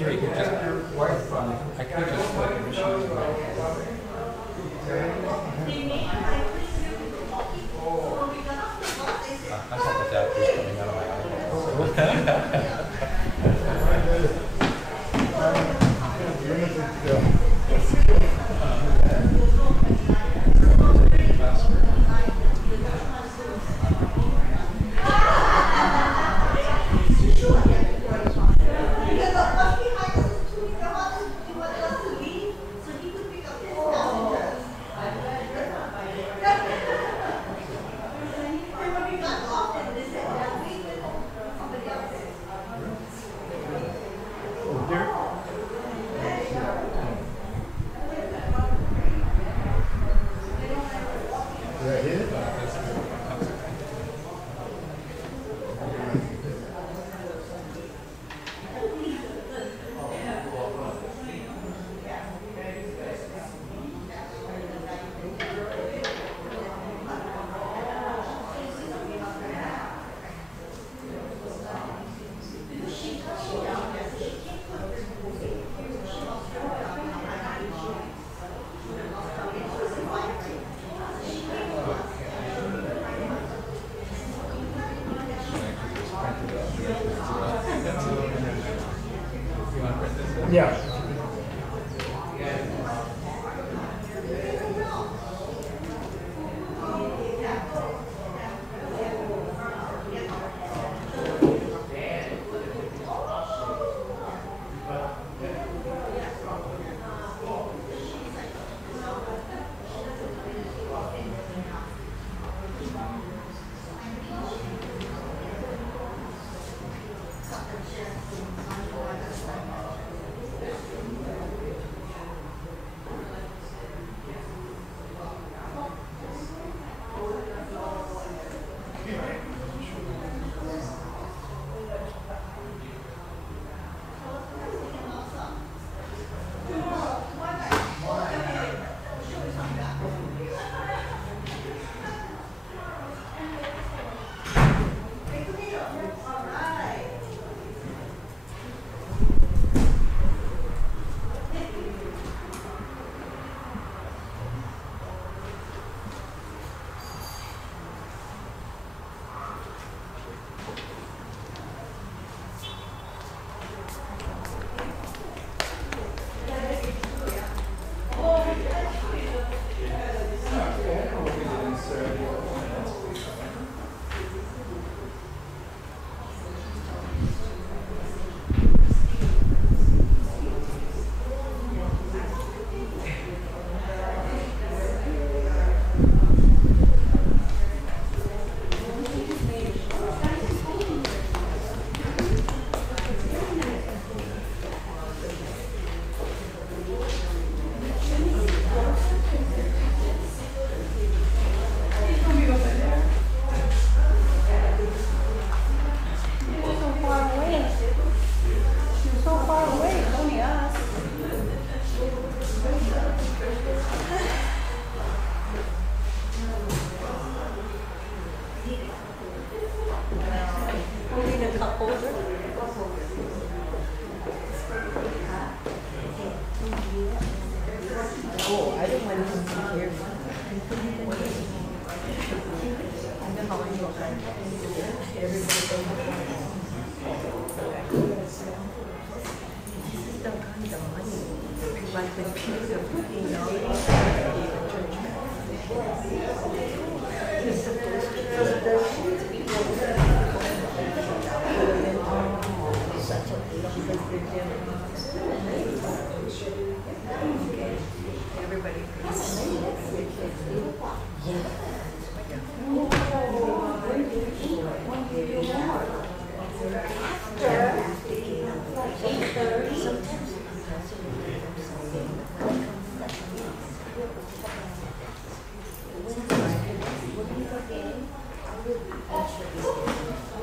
theory, you could just, I could just put a machine. I thought the dad was coming out of my eyeball. Yeah.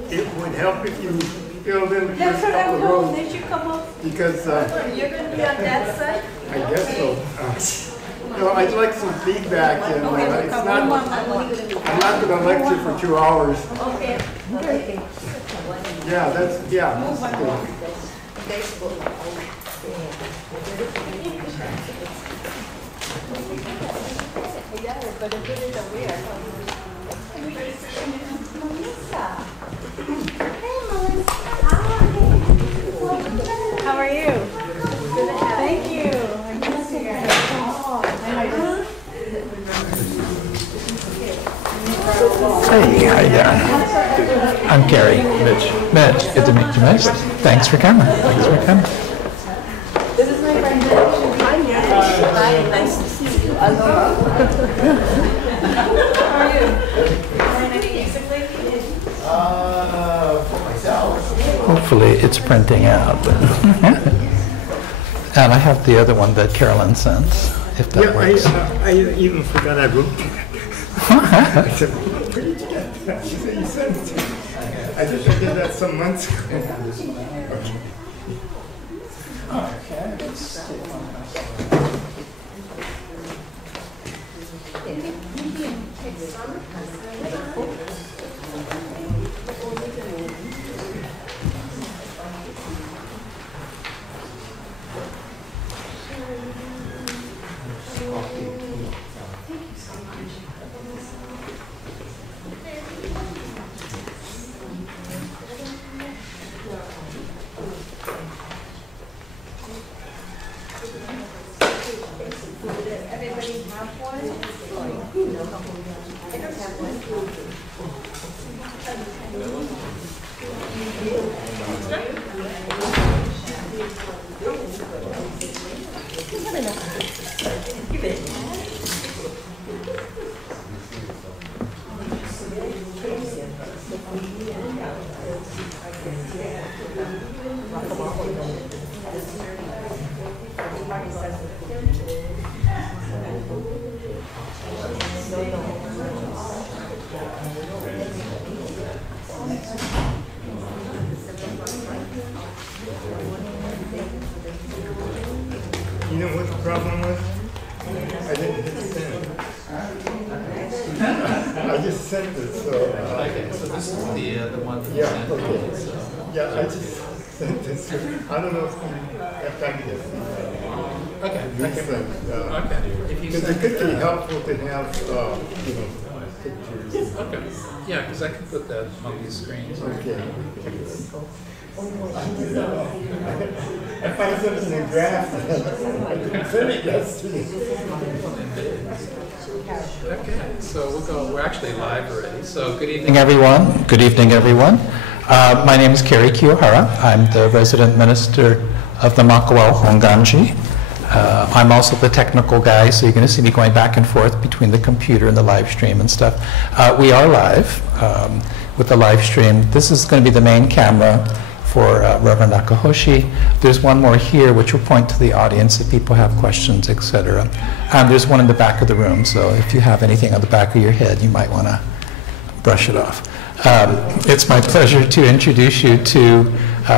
It would help if you filled in the first couple of rows. Did you come up? Because You're going to be on that side? I guess so. No, I'd like some feedback, and it's not. I'm not going to lecture for 2 hours. Okay. Yeah, that's good. Facebook. Yeah, but it really is weird. Melissa. Hey, Melissa. Hi. How are you? Thank you. I miss you guys. Hey, how you doing? I'm Gary. Mitch. Mitch, good to meet you, Mitch. Thanks for coming. Thanks for coming. This is my friend. Hi, Hi, nice to see you. Hello. How are you? Learning any music lately? For myself. Hopefully it's printing out. And I have the other one that Carolyn sends, if that works. I even forgot I wrote it. I said, where did you get that? She said, you sent it to me. I think I did that some months ago. Everybody have one? I don't have one. You know what the problem was? I didn't hit send. I just sent it, so. Okay, so this is the one that you Yeah, sent. okay. So- Yeah, I just sent it. I don't know if you have time to Okay. resend. Okay. If you Because send it could be that- helpful to have, pictures. Okay. Yeah, because I can put that on these screens. Okay. I found something in draft. I didn't send it yesterday. Okay, so we'll go. We're actually live already. So good evening. Good evening, everyone. Good evening, everyone. My name is Kerry Kiyohara. I'm the resident minister of the Makawao Honganji. I'm also the technical guy, so you're going to see me going back and forth between the computer and the live stream and stuff. We are live with the live stream. This is going to be the main camera for Reverend Akahoshi. There's one more here which will point to the audience if people have questions, etc. And there's one in the back of the room, so if you have anything on the back of your head, you might want to brush it off. It's my pleasure to introduce you to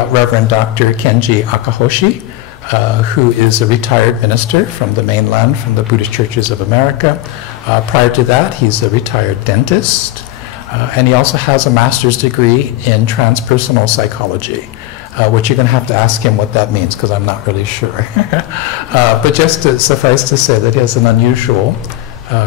Reverend Dr. Kenji Akahoshi, who is a retired minister from the mainland, from the Buddhist Churches of America. Prior to that, he's a retired dentist, and he also has a master's degree in transpersonal psychology, which you're going to have to ask him what that means, because I'm not really sure. But just to suffice to say that he has an unusual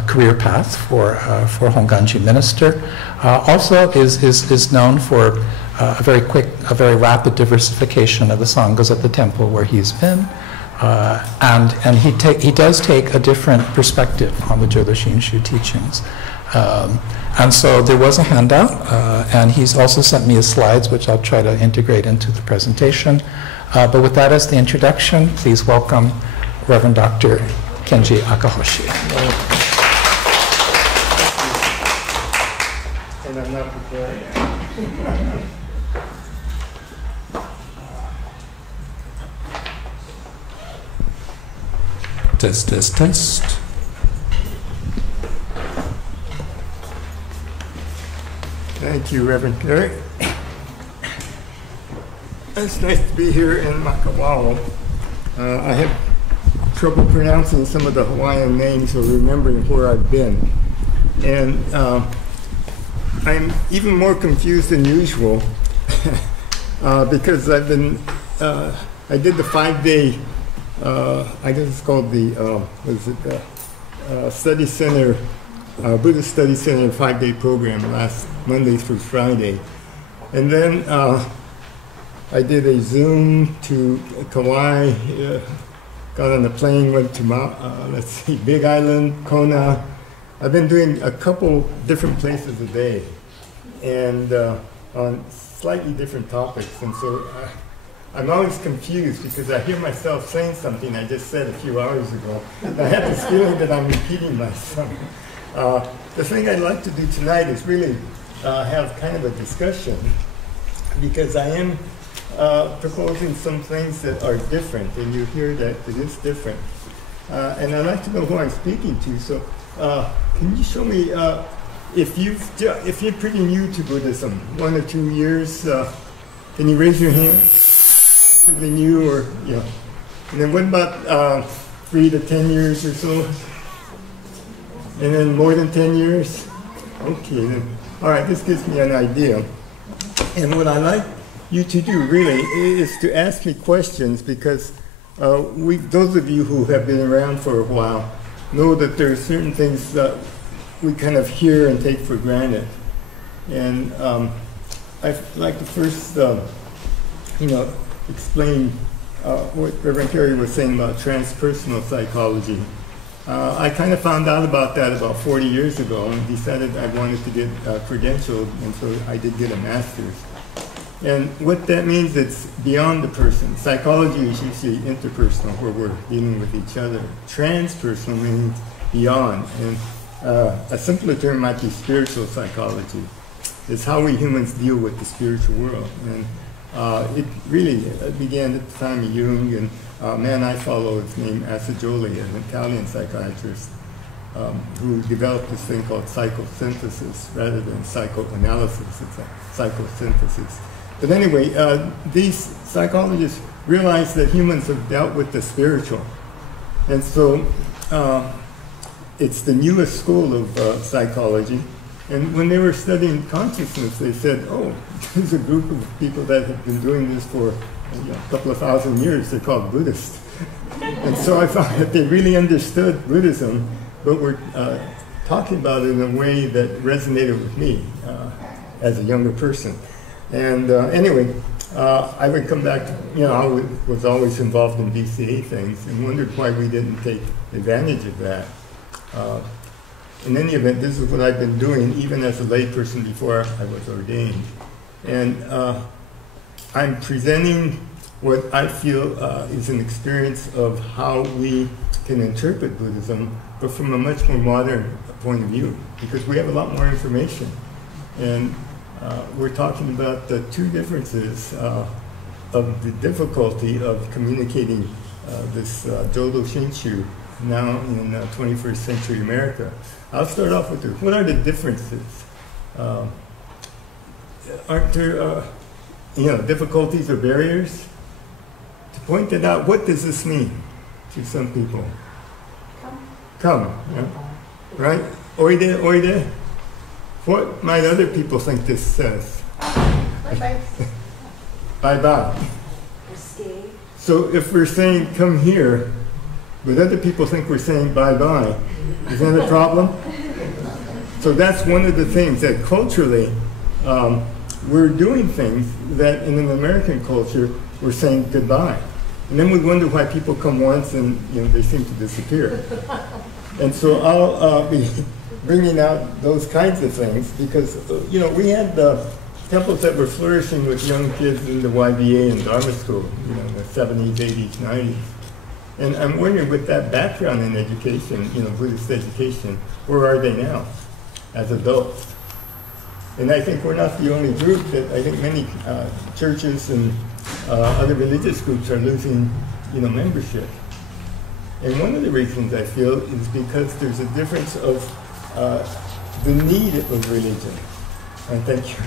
career path for Honganji minister. Also is known for a very rapid diversification of the sanghas at the temple where he's been, and he does take a different perspective on the Jodo Shinshu teachings. And so there was a handout, and he's also sent me his slides, which I'll try to integrate into the presentation. But with that as the introduction, please welcome Reverend Dr. Kenji Akahoshi. And I'm not prepared. Test, test, test. Thank you, Reverend Kerry. It's nice to be here in Makawao. I have trouble pronouncing some of the Hawaiian names or remembering where I've been. And I'm even more confused than usual because I've been I did the 5-day, I guess it's called the, what is it, Study Center, Buddhist Study Center 5-day program last Monday through Friday. And then I did a Zoom to Kauai, got on a plane, went to Big Island, Kona. I've been doing a couple different places a day, and on slightly different topics. And so I'm always confused because I hear myself saying something I just said a few hours ago. And I have this feeling that I'm repeating myself. The thing I'd like to do tonight is really have kind of a discussion, because I am proposing some things that are different, and you hear that it is different. And I'd like to know who I'm speaking to. So can you show me, if you're pretty new to Buddhism, 1 or 2 years, can you raise your hand? Relatively new, or, yeah. And then what about 3 to 10 years or so? And then more than 10 years? Okay, then. All right, this gives me an idea. And what I like you to do really is to ask me questions, because those of you who have been around for a while know that there are certain things that we kind of hear and take for granted. And I'd like to first, explain what Reverend Kerry was saying about transpersonal psychology. I kind of found out about that about 40 years ago and decided I wanted to get credentialed, and so I did get a master's. And what that means, it's beyond the person. Psychology is usually interpersonal, where we're dealing with each other. Transpersonal means beyond. And a simpler term might be spiritual psychology. It's how we humans deal with the spiritual world. And it really began at the time of Jung, and a man I follow is named Assagioli, an Italian psychiatrist, who developed this thing called psychosynthesis rather than psychoanalysis. It's a psychosynthesis. But anyway, these psychologists realized that humans have dealt with the spiritual. And so it's the newest school of psychology. And when they were studying consciousness, they said, oh, there's a group of people that have been doing this for a couple of thousand years. They're called Buddhists. And so I thought that they really understood Buddhism, but were talking about it in a way that resonated with me as a younger person. And anyway, I would come back to, I was always involved in BCA things and wondered why we didn't take advantage of that. In any event, this is what I've been doing even as a layperson before I was ordained. And I'm presenting what I feel is an experience of how we can interpret Buddhism, but from a much more modern point of view, because we have a lot more information. And we're talking about the two differences of the difficulty of communicating this Jodo Shinshu now in 21st century America. I'll start off with what are the differences? Aren't there difficulties or barriers? To point it out, what does this mean to some people? Come, yeah? Right? Oide, oide. What might other people think this says? Bye-bye. Bye-bye. Stay. So if we're saying come here, but other people think we're saying bye-bye, is that a problem? So that's one of the things that culturally, we're doing things that in an American culture, we're saying goodbye. And then we wonder why people come once and they seem to disappear. And so I'll be bringing out those kinds of things because, we had temples that were flourishing with young kids in the YBA and Dharma school, in the 70s, 80s, 90s. And I'm wondering, with that background in education, Buddhist education, where are they now as adults? And I think we're not the only group that I think many churches and other religious groups are losing, membership. And one of the reasons I feel is because there's a difference of the need of religion. And thank you.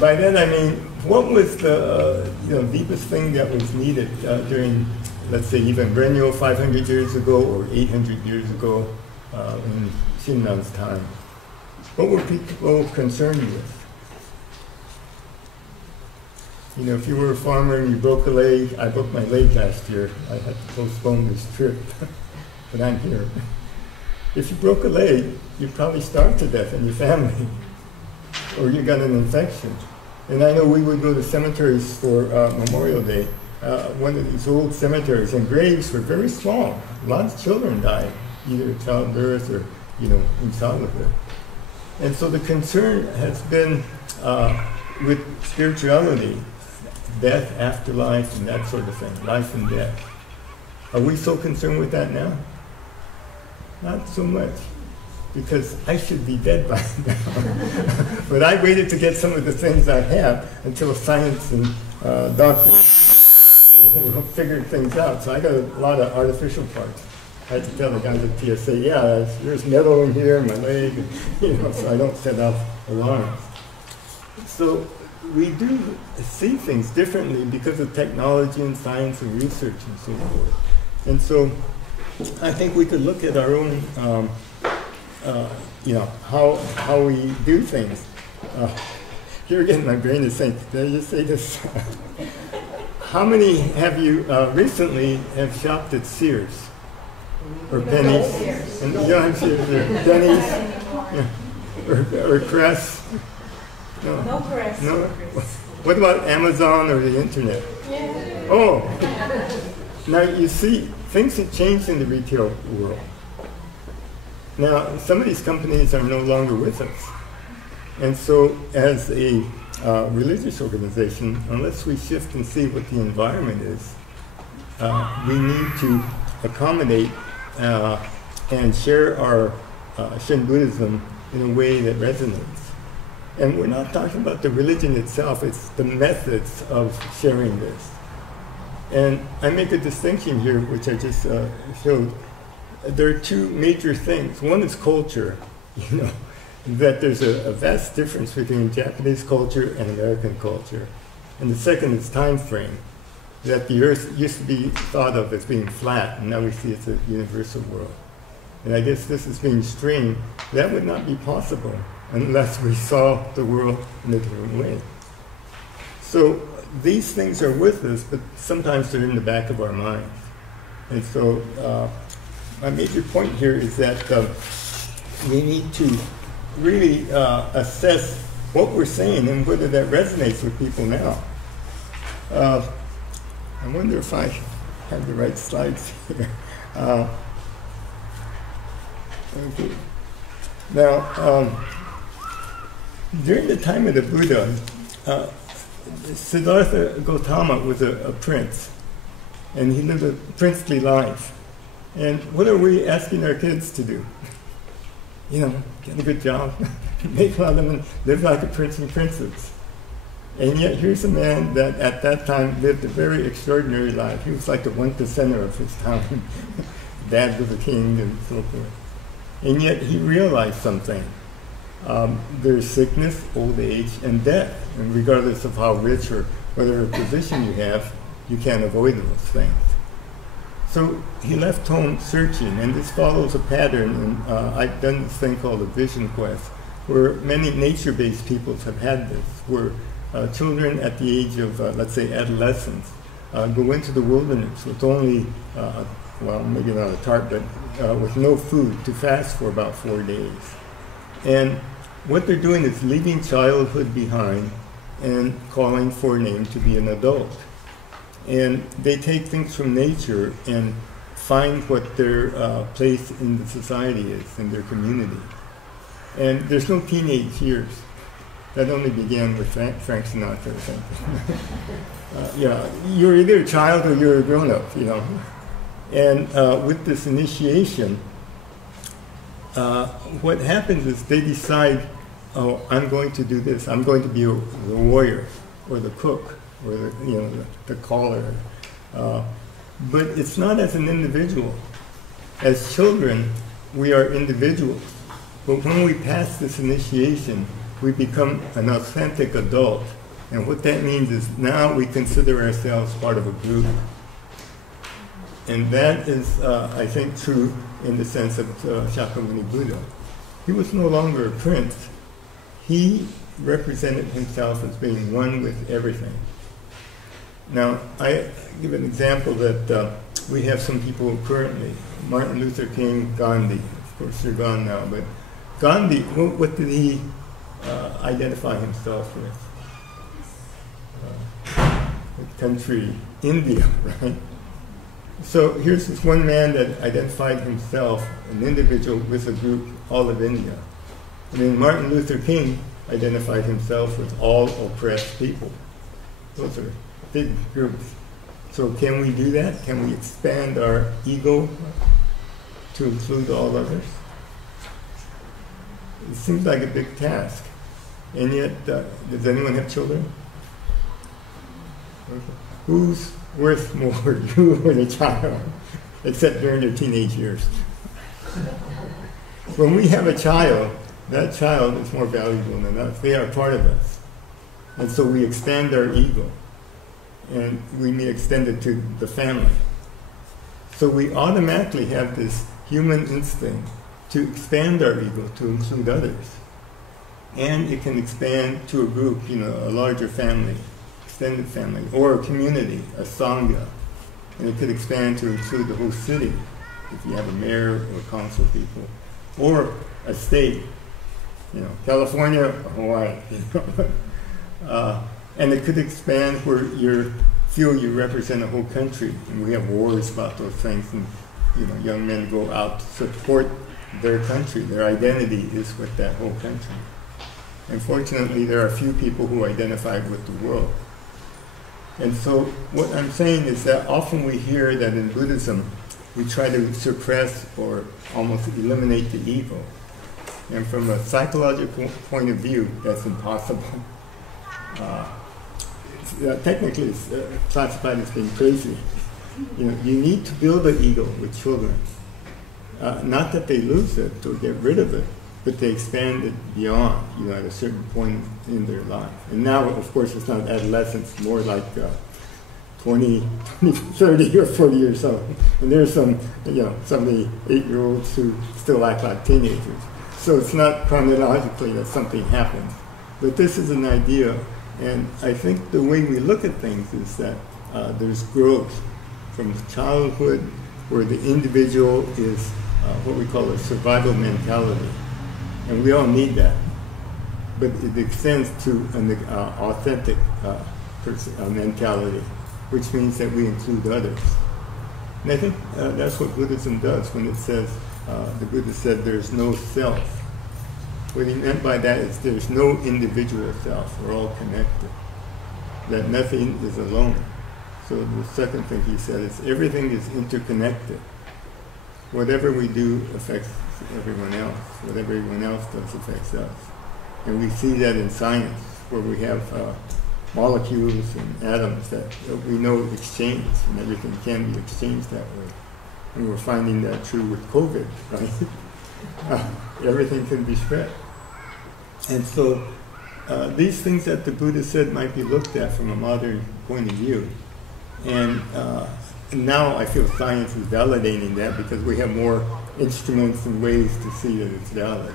By that I mean, what was the deepest thing that was needed during, let's say, even Brenyo 500 years ago or 800 years ago in Shinnan's time? What were people concerned with? You know, if you were a farmer and you broke a leg, I broke my leg last year. I had to postpone this trip, but I'm here. If you broke a leg, you probably starved to death in your family, or you got an infection. And I know we would go to cemeteries for Memorial Day, one of these old cemeteries, and graves were very small. Lots of children died, either childbirth or, you know, in childhood. And so the concern has been with spirituality, death, afterlife, and that sort of thing, life and death. Are we so concerned with that now? Not so much, because I should be dead by now. But I waited to get some of the things I have until science and doctors figured things out. So I got a lot of artificial parts. I had to tell the guys at TSA, yeah, there's metal in here, my leg, you know, so I don't set off alarms. So we do see things differently because of technology and science and research and so forth. And so I think we could look at our own, you know, how we do things. Here again, my brain is saying, did I just say this? How many have you recently have shopped at Sears? Or Penny's? And you don't have Sears, Penny's? Yeah. Or Crest? No. No Crest. No. What about Amazon or the internet? Yeah. Oh. Now you see, things have changed in the retail world. Now, some of these companies are no longer with us. And so as a religious organization, unless we shift and see what the environment is, we need to accommodate and share our Shin Buddhism in a way that resonates. And we're not talking about the religion itself, it's the methods of sharing this. And I make a distinction here, which I just showed. There are two major things. One is culture, you know, that there's a vast difference between Japanese culture and American culture. And the second is time frame, that the earth used to be thought of as being flat, and now we see it's a universal world. And I guess this is being streamed. That would not be possible unless we saw the world in a different way. So these things are with us, but sometimes they're in the back of our minds. And so my major point here is that we need to really assess what we're saying and whether that resonates with people now. I wonder if I have the right slides here. Okay. Now, during the time of the Buddha, Siddhartha Gautama was a prince, and he lived a princely life. And what are we asking our kids to do? You know, get a good job, make a lot of money, live like a prince and princess. And yet here's a man that at that time lived a very extraordinary life. He was like the 1%er of his time. Dad was a king and so forth. And yet he realized something. There's sickness, old age, and death. And regardless of how rich or whatever position you have, you can't avoid those things. So he left home searching, and this follows a pattern. And I've done this thing called a vision quest, where many nature-based peoples have had this, where children at the age of, let's say, adolescence, go into the wilderness with only, well, maybe not a tarp, but with no food, to fast for about 4 days. And what they're doing is leaving childhood behind and calling for a name to be an adult. And they take things from nature and find what their place in the society is, in their community. And there's no teenage years. That only began with Frank Sinatra, I think. Yeah, you're either a child or you're a grown-up, you know. And with this initiation, what happens is they decide, oh, I'm going to do this. I'm going to be the warrior or the cook or the, you know, the caller. But it's not as an individual. As children, we are individuals. But when we pass this initiation, we become an authentic adult. And what that means is now we consider ourselves part of a group. And that is, I think, true in the sense of Shakyamuni Buddha. He was no longer a prince. He represented himself as being one with everything. Now, I give an example that we have some people currently, Martin Luther King, Gandhi, of course they're gone now, but Gandhi, what did he identify himself with? The country, India, right? So here's this one man that identified himself, an individual, with a group, all of India. I mean, Martin Luther King identified himself with all oppressed people. Those are big groups. So can we do that? Can we expand our ego to include all others? It seems like a big task. And yet, does anyone have children? Okay. Who's worth more, you or the child? Except during their teenage years. When we have a child, that child is more valuable than us. They are part of us. And so we expand our ego. And we may extend it to the family. So we automatically have this human instinct to expand our ego, to include others. And it can expand to a group, a larger family, extended family, or a community, a sangha. And it could expand to include the whole city, if you have a mayor or council people, or a state, California, Hawaii. And it could expand where you feel you represent a whole country, and we have wars about those things, and young men go out to support their country. Their identity is with that whole country. Unfortunately, there are few people who identify with the world. And so what I'm saying is that often we hear that in Buddhism, we try to suppress or almost eliminate the ego. And from a psychological point of view, that's impossible. Technically, it's classified as being crazy. You need to build an ego with children. Not that they lose it or get rid of it, but they expand it beyond, at a certain point in their life. And now, of course, it's not adolescence, more like 20, 30 or 40 years old. And there's some, some of the 8-year-olds who still act like teenagers. So it's not chronologically that something happens. But this is an idea, and I think the way we look at things is that there's growth from childhood, where the individual is what we call a survival mentality. And we all need that. But it extends to an authentic mentality, which means that we include others. And I think that's what Buddhism does when it says, the Buddha said there's no self. What he meant by that is there's no individual self. We're all connected. That nothing is alone. So the second thing he said is everything is interconnected. Whatever we do affects everyone else. Whatever everyone else does affects us. And we see that in science, where we have molecules and atoms that we know exchange, and everything can be exchanged that way. And we're finding that true with COVID, right? Everything can be spread. And so these things that the Buddha said might be looked at from a modern point of view. And now I feel science is validating that because we have more instruments and ways to see that it's valid.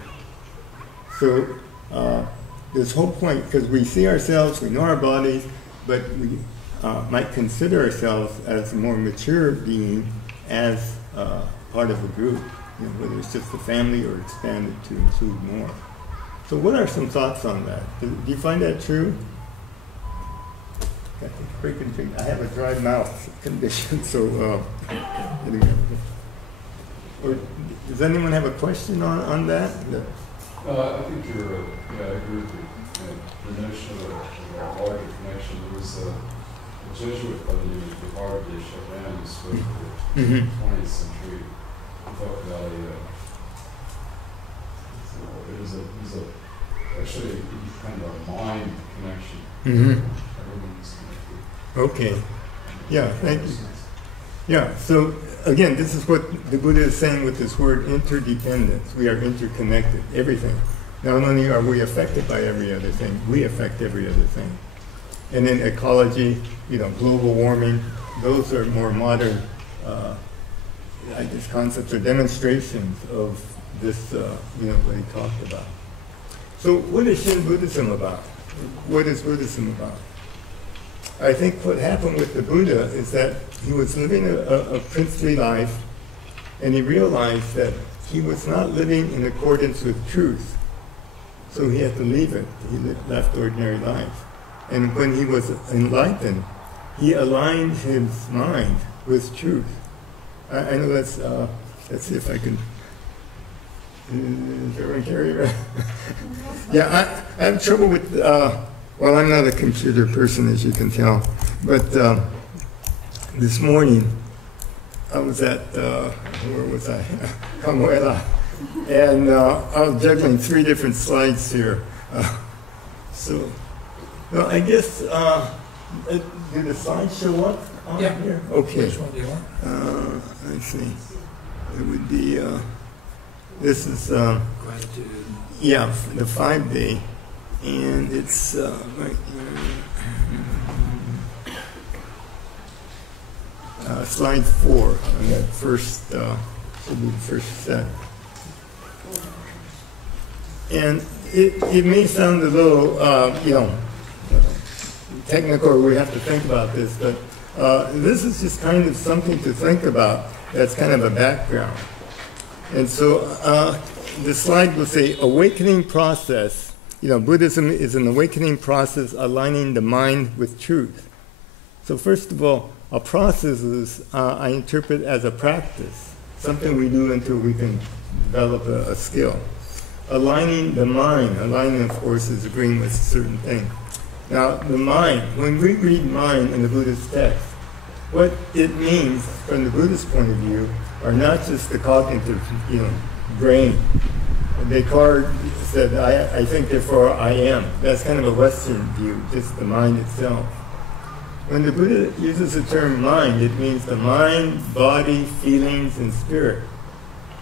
So this whole point, because we see ourselves, we know our bodies, but we might consider ourselves as a more mature being as part of a group, whether it's just a family or expanded to include more. So what are some thoughts on that? Do you find that true? I have a dry mouth condition, so anyway. Or does anyone have a question on that? I think you're, I agree with you. The notion of a larger connection. There was a Jesuit by the name of Bernard de Chardin who spoke in the 20th century. He talked about actually kind of a mind connection. Everyone's connected. Okay. Yeah, thank you. Yeah, so again, this is what the Buddha is saying with this word interdependence. We are interconnected, everything. Not only are we affected by every other thing, we affect every other thing. And then ecology, global warming, those are more modern concepts or demonstrations of this, what he talked about. So what is Shin Buddhism about? What is Buddhism about? I think what happened with the Buddha is that he was living a princely life, and he realized that he was not living in accordance with truth. So he had to leave it. He left ordinary life. And when he was enlightened, he aligned his mind with truth. I know that's, let's see if I can, everyone carry around? Yeah, I have trouble with, well, I'm not a computer person, as you can tell, but this morning I was at, where was I? Camuela. And I was juggling 3 different slides here. So, no, I guess, do the slides show up on here? Okay. Which one do you want? Let's see. It would be, this is, Gratitude. yeah, the 5-day. And it's right there. Slide 4 on that first, should be the first set. And it may sound a little, technical, or we have to think about this, but this is just kind of something to think about that's kind of a background. And so the slide will say, awakening process. Buddhism is an awakening process aligning the mind with truth. So first of all, a process is, I interpret as a practice, something we do until we can develop a skill. Aligning the mind, aligning, of course, is agreeing with a certain thing. Now, the mind, when we read mind in the Buddhist text, what it means from the Buddhist point of view are not just the cognitive, brain. Descartes said, I think, therefore I am. That's kind of a Western view, just the mind itself. When the Buddha uses the term mind, it means the mind, body, feelings, and spirit.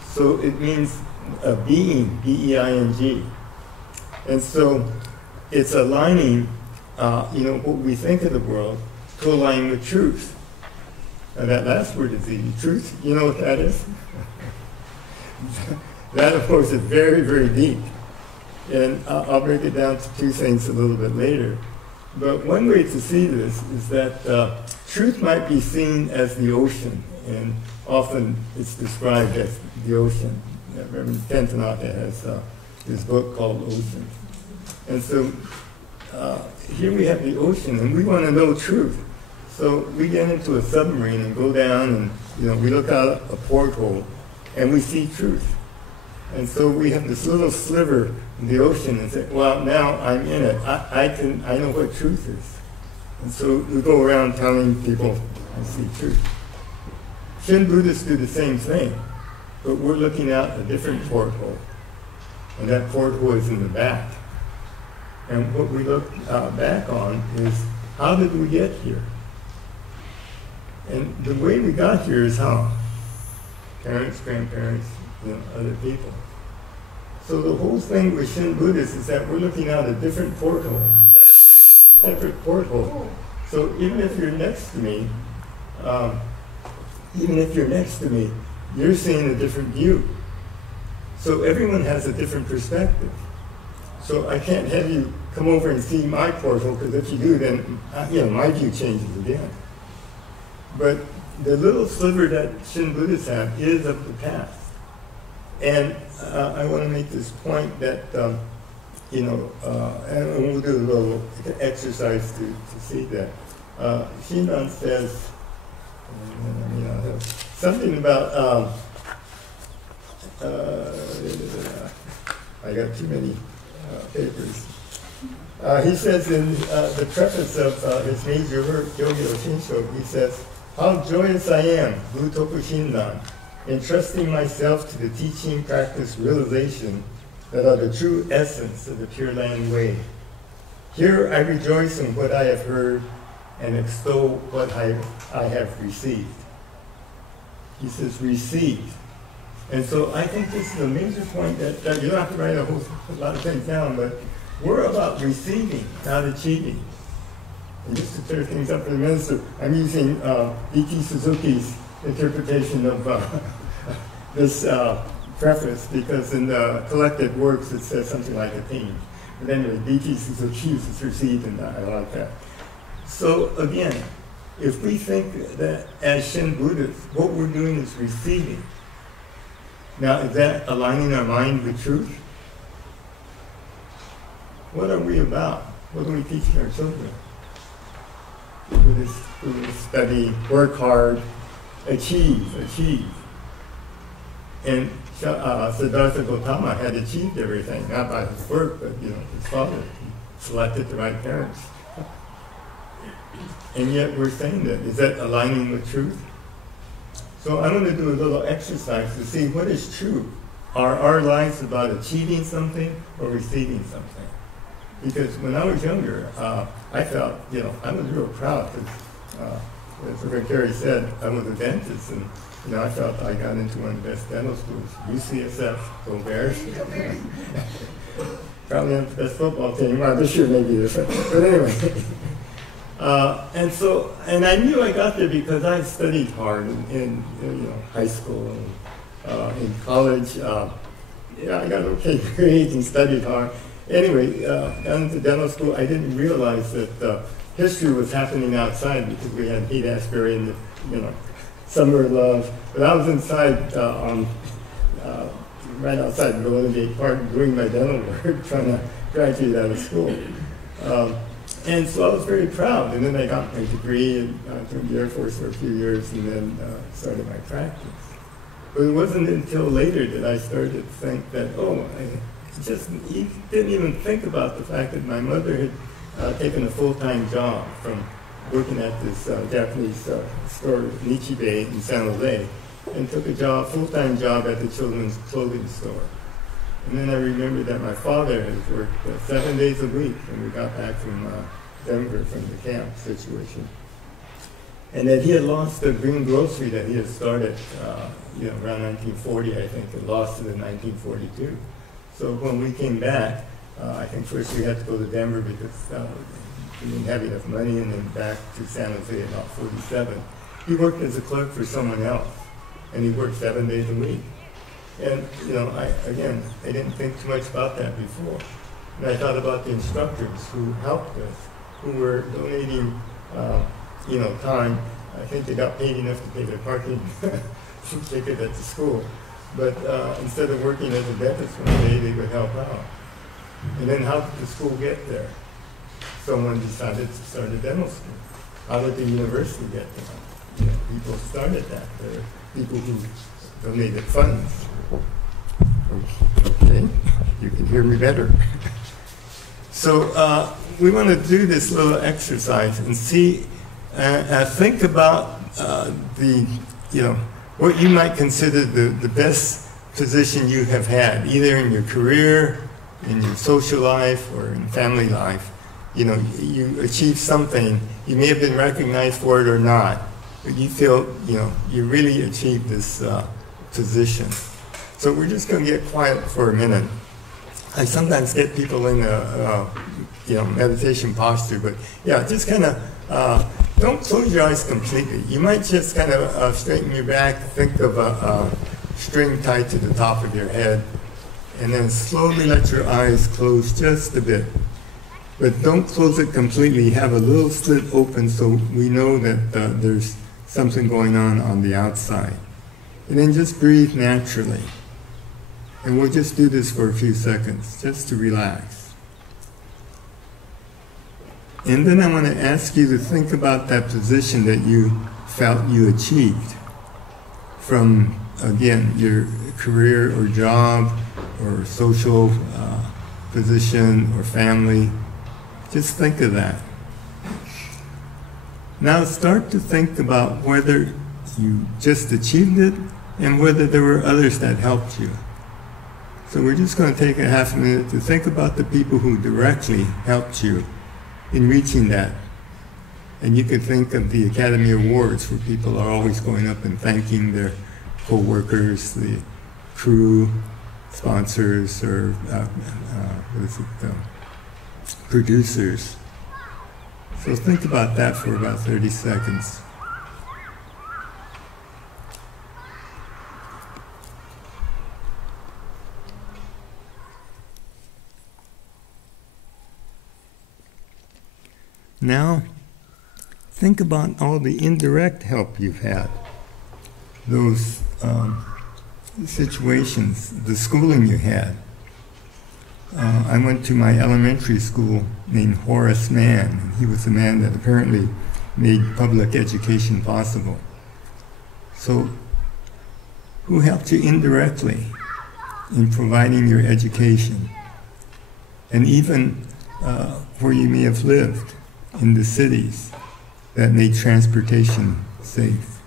So it means a being, B-E-I-N-G. And so it's aligning, what we think of the world to align with truth. Now that last word is easy. Truth, you know what that is? That, of course, is very, very deep. And I'll break it down to 2 things a little bit later. But one way to see this is that truth might be seen as the ocean, and often it's described as the ocean. Reverend Ken Tanaka has this book called Ocean. And so here we have the ocean, and we want to know truth. So we get into a submarine and go down, and we look out a porthole, and we see truth. And so we have this little sliver in the ocean and say, well, now I'm in it. I know what truth is. And so we go around telling people, I see truth. Shin Buddhists do the same thing, but we're looking out a different porthole. And that porthole is in the back. And what we look back on is, how did we get here? And the way we got here is how? Parents, grandparents, other people. So the whole thing with Shin Buddhists is that we're looking out a different porthole, separate porthole. So even if you're next to me, you're seeing a different view. So everyone has a different perspective. So I can't have you come over and see my porthole, because if you do, then my view changes again. But the little sliver that Shin Buddhists have is of the past. And I want to make this point that, and we'll do a little exercise to see that. Shinran says, something about, I got too many papers. He says in the preface of his major work, Yogyo Shinsho, he says, how joyous I am, Butoku Shinran, entrusting myself to the teaching, practice, realization that are the true essence of the Pure Land Way. Here I rejoice in what I have heard and extol what I have received. He says, receive. And so I think this is a major point that you don't have to write a lot of things down, but we're about receiving, not achieving. And just to clear things up for the minister, I'm using E.T. Suzuki's interpretation of this preface, because in the collected works it says something like a theme. But anyway, B.T. Suzuki uses received, and I like that. So again, if we think that as Shin Buddhists, what we're doing is receiving, now is that aligning our mind with truth? What are we about? What are we teaching our children? We study, work hard, achieve. And Siddhartha Gautama had achieved everything, not by his work, but his father. He selected the right parents. And yet we're saying that. Is that aligning with truth? So I'm going to do a little exercise to see what is true. Are our lives about achieving something or receiving something? Because when I was younger, I felt, I was real proud because, as Reverend Carey said, I was a dentist, and I felt I got into one of the best dental schools, UCSF, go Bears. Probably not the best football team. Well, this year may be different, but anyway. And I knew I got there because I studied hard in high school and in college. I got okay grades and studied hard. Anyway, got into dental school. I didn't realize that history was happening outside because we had Haight-Ashbury and summer love. But I was inside, right outside the Golden Gate Park, doing my dental work, trying to graduate out of school. And so I was very proud. And then I got my degree and took the Air Force for a few years, and then started my practice. But it wasn't until later that I started to think that, I didn't even think about the fact that my mother had taken a full-time job from working at this Japanese store, Nichibei in San Jose, and took a full-time job at the children's clothing store. And then I remembered that my father had worked 7 days a week when we got back from Denver from the camp situation. And that he had lost the green grocery that he had started around 1940, I think, and lost it in 1942. So when we came back, I think first we had to go to Denver because we didn't have enough money, and then back to San Jose about 47. He worked as a clerk for someone else, and he worked 7 days a week. And, I didn't think too much about that before. And I thought about the instructors who helped us, who were donating, time. I think they got paid enough to pay their parking ticket at the school. But instead of working as a dentist one day, they would help out. And then how did the school get there? Someone decided to start a dental school. How did the university get there? People started that. There were people who donated funds. Okay, you can hear me better. So we want to do this little exercise and see, think about what you might consider the best position you have had, either in your career, in your social life, or in family life. You achieved something. You may have been recognized for it or not, but you feel, you really achieved this position. So we're just going to get quiet for a minute. I sometimes get people in a meditation posture, but just kind of don't close your eyes completely. You might just kind of straighten your back, think of a string tied to the top of your head, and then slowly let your eyes close just a bit. But don't close it completely. Have a little slit open so we know that there's something going on the outside. And then just breathe naturally. And we'll just do this for a few seconds, just to relax. And then I want to ask you to think about that position that you felt you achieved from, again, your career or job or social position or family. Just think of that. Now start to think about whether you just achieved it and whether there were others that helped you. So we're just going to take a half a minute to think about the people who directly helped you in reaching that. And you could think of the Academy Awards, where people are always going up and thanking their co-workers, the crew, sponsors, or producers. So think about that for about 30 seconds. Now, think about all the indirect help you've had. Those situations, the schooling you had. I went to my elementary school named Horace Mann, and he was the man that apparently made public education possible. So, who helped you indirectly in providing your education? And even where you may have lived in the cities that made transportation safe,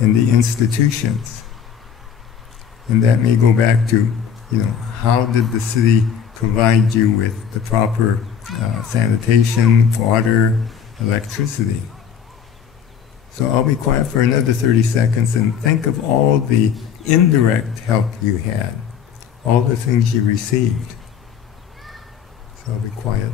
and the institutions. And that may go back to, how did the city provide you with the proper sanitation, water, electricity? So I'll be quiet for another 30 seconds and think of all the indirect help you had, all the things you received. So I'll be quiet.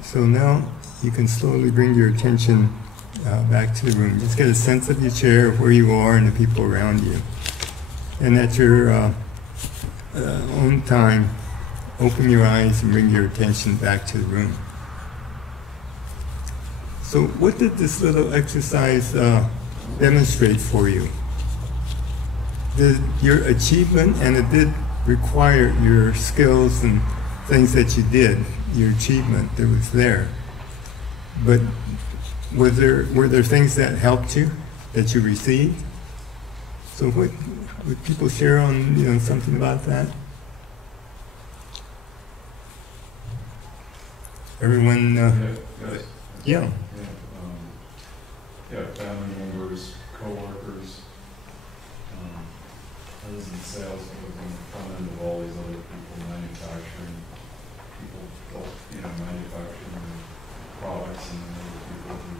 So now you can slowly bring your attention back to the room. Just get a sense of your chair, where you are, and the people around you. And at your own time, open your eyes and bring your attention back to the room. So what did this little exercise demonstrate for you? Your achievement, and it did require your skills and things that you did, your achievement that was there. But were there things that helped you, that you received? So what would people share on something about that? Everyone. Yeah. Family members, co-workers. I was in sales, I was on the front end of all these other people, manufacturing. People, manufacturing products, and then other people who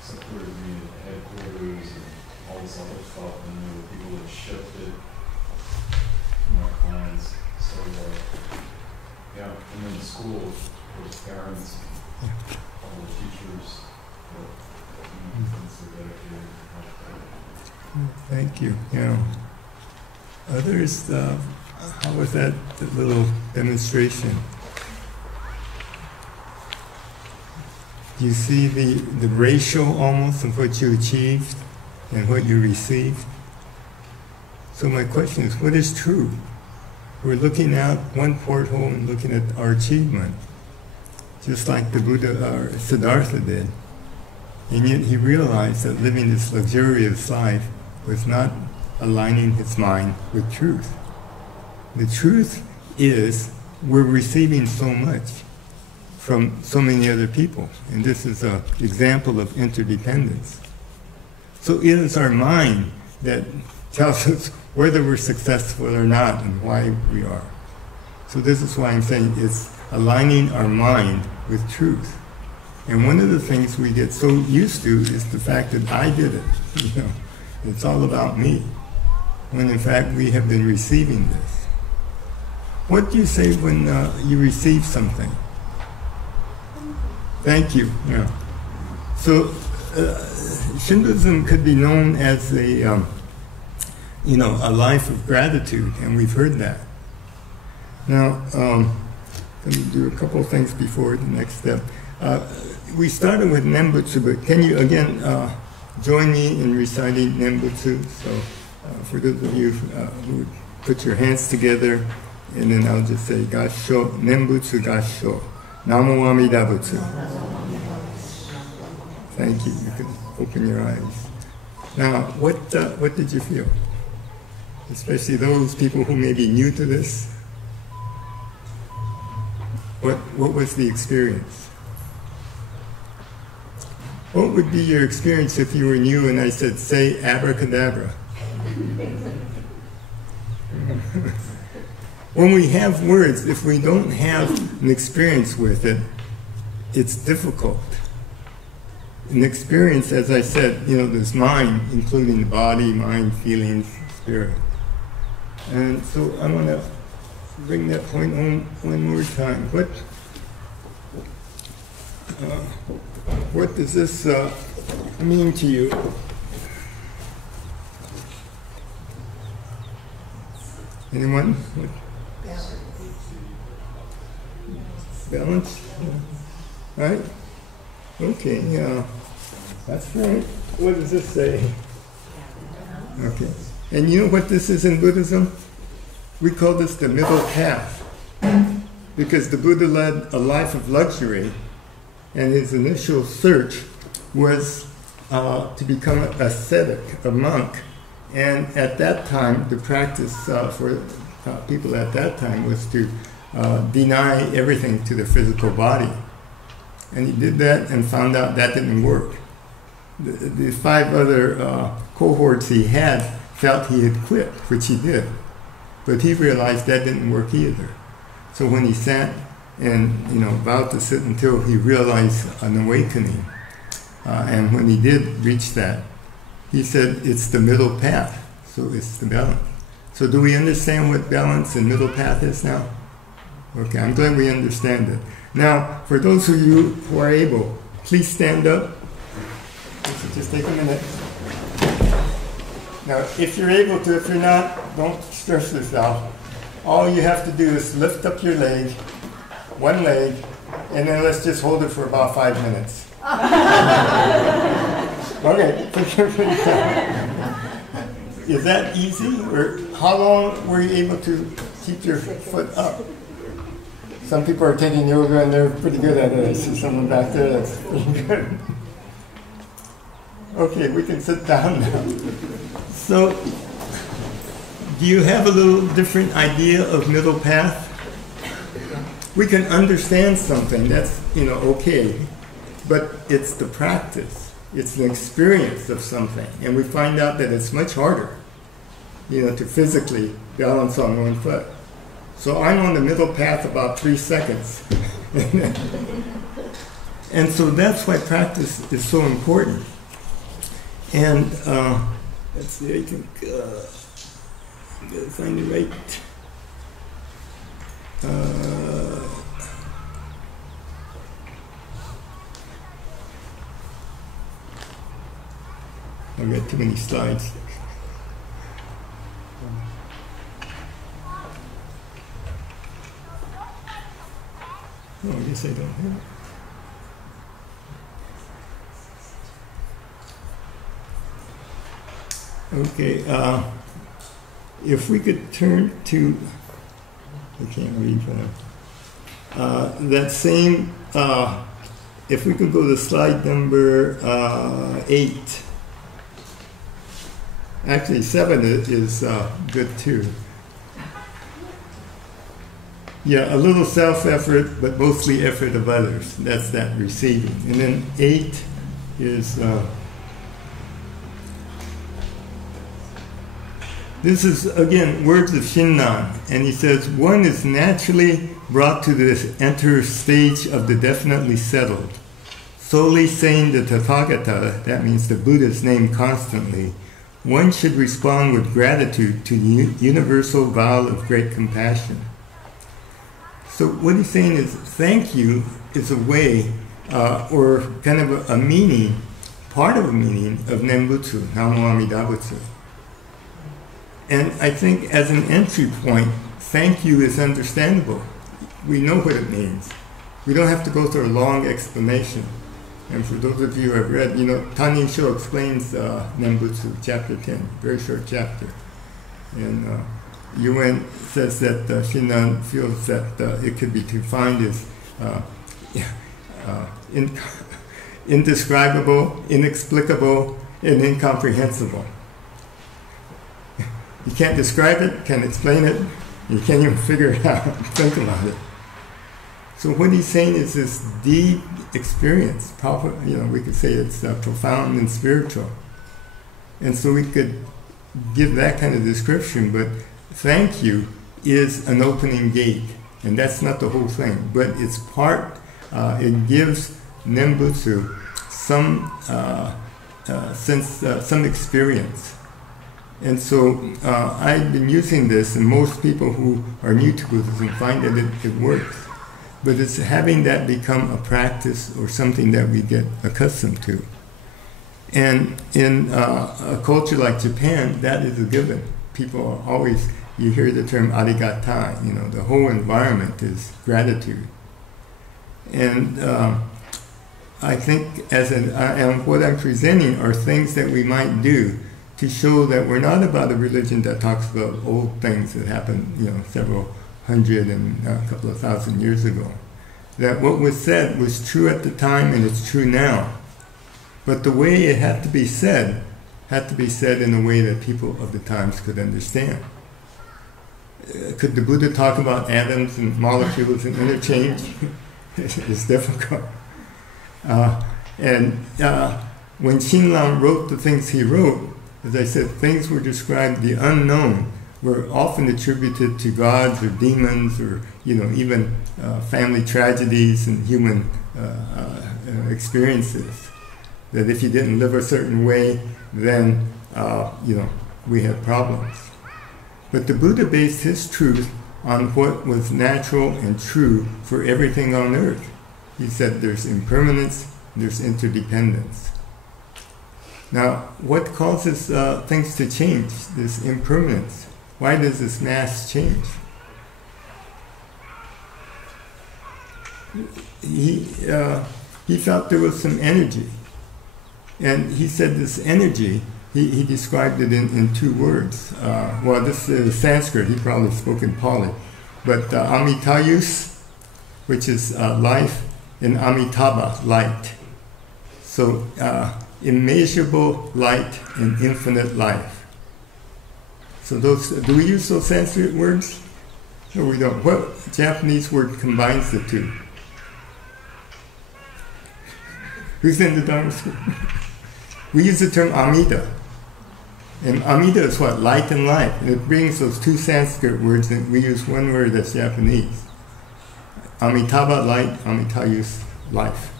supported me at headquarters and all this other stuff, and there were people that shipped it to my clients. So, and then school, those parents, all the teachers, so dedicated to help. Thank you. Others, how was that little demonstration? Do you see the ratio almost of what you achieved and what you received? So my question is, what is true? We're looking out one porthole and looking at our achievement, just like the Buddha or Siddhartha did. And yet he realized that living this luxurious life was not aligning his mind with truth. The truth is we're receiving so much from so many other people, and this is an example of interdependence. So it is our mind that tells us whether we're successful or not and why we are. So this is why I'm saying it's aligning our mind with truth. And one of the things we get so used to is the fact that I did it. It's all about me, when in fact we have been receiving this. What do you say when you receive something? Thank you. Yeah. So Shin Buddhism could be known as a life of gratitude, and we've heard that. Now, let me do a couple of things before the next step. We started with Nembutsu, but can you again join me in reciting Nembutsu? So for those of you who would put your hands together, and then I'll just say Gassho, Nembutsu Gassho, Namo Amida Butsu. Thank you. You can open your eyes. Now, what did you feel? Especially those people who may be new to this. What was the experience? What would be your experience if you were new and I said, say abracadabra? When we have words, if we don't have an experience with it, it's difficult. An experience, as I said, there's mind, including the body, mind, feelings, spirit. And so I want to bring that point home one more time. What does this mean to you? Anyone? Balance? Right? Okay, yeah. That's right. What does this say? Okay. And you know what this is in Buddhism? We call this the middle path. Because the Buddha led a life of luxury, and his initial search was to become an ascetic, a monk. And at that time, the practice for people at that time was to deny everything to the physical body. And he did that and found out that didn't work. The 5 other cohorts he had felt he had quit, which he did. But he realized that didn't work either. So when he sat and vowed to sit until he realized an awakening, and when he did reach that, he said it's the middle path. So it's the balance. So do we understand what balance and middle path is now? Okay, I'm glad we understand it. Now, for those of you who are able, please stand up. Just take a minute. Now, if you're able to, if you're not, don't stress yourself. All you have to do is lift up your leg, one leg, and then let's just hold it for about 5 minutes. Okay, put your feet down. Is that easy? Or how long were you able to keep your foot up? Some people are taking yoga and they're pretty good at it. I see someone back there that's pretty good. Okay, we can sit down now. So, do you have a little different idea of middle path? We can understand something, that's, okay, but it's the practice. It's the experience of something. And we find out that it's much harder, to physically balance on one foot. So I'm on the middle path about 3 seconds. And so that's why practice is so important. And let's see, I think I'm going to find the right. I've got too many slides. Oh, I guess I don't have it. Okay, if we could turn to, I can't read for them. That same, if we could go to slide number 8. Actually, 7 is good too. Yeah, a little self-effort, but mostly effort of others. That's that receiving. And then 8 is, this is, again, words of Shinran. And he says, one is naturally brought to the enter stage of the definitely settled. Solely saying the Tathagata, that means the Buddha's name constantly, one should respond with gratitude to the universal vow of great compassion. So what he's saying is, thank you is a way, or kind of a meaning, part of a meaning of Nembutsu, Namo Amida Butsu. And I think as an entry point, thank you is understandable. We know what it means. We don't have to go through a long explanation. And for those of you who have read, Tanin Sho explains Nembutsu, chapter 10, very short chapter. And Yuen says that Shinran feels that it could be defined as indescribable, inexplicable, and incomprehensible. You can't describe it, can't explain it, you can't even figure it out, think about it. So what he's saying is this deep experience, we could say it's profound and spiritual. And so we could give that kind of description, but thank you is an opening gate, and that's not the whole thing, but it's part, it gives Nembutsu some some experience. And so I've been using this, and most people who are new to Buddhism find that it works. But it's having that become a practice or something that we get accustomed to. And in a culture like Japan, that is a given. People are always you hear the term arigatai. You know, the whole environment is gratitude. And I think and what I'm presenting are things that we might do to show that we're not about a religion that talks about old things that happened, you know, several hundred and a couple of thousand years ago. That what was said was true at the time and it's true now. But the way it had to be said in a way that people of the times could understand. Could the Buddha talk about atoms and molecules and interchange? It's difficult. When Shinran wrote the things he wrote, as I said, things were described, the unknown were often attributed to gods or demons or, you know, even family tragedies and human experiences. That if you didn't live a certain way, then, you know, we had problems. But the Buddha based his truth on what was natural and true for everything on earth. He said there's impermanence, there's interdependence. Now, what causes things to change, this impermanence? Why does this mass change? He felt there was some energy. And he said this energy, he described it in two words. Well, this is Sanskrit, he probably spoke in Pali. But Amitayus, which is life, and Amitabha, light. So, immeasurable light and infinite life. So those, do we use those Sanskrit words? No, we don't. What Japanese word combines the two? Who's in the Dharma school? We use the term Amida. And Amida is what? Light and life. And it brings those two Sanskrit words, and we use one word that's Japanese. Amitabha, light, Amitayus, life.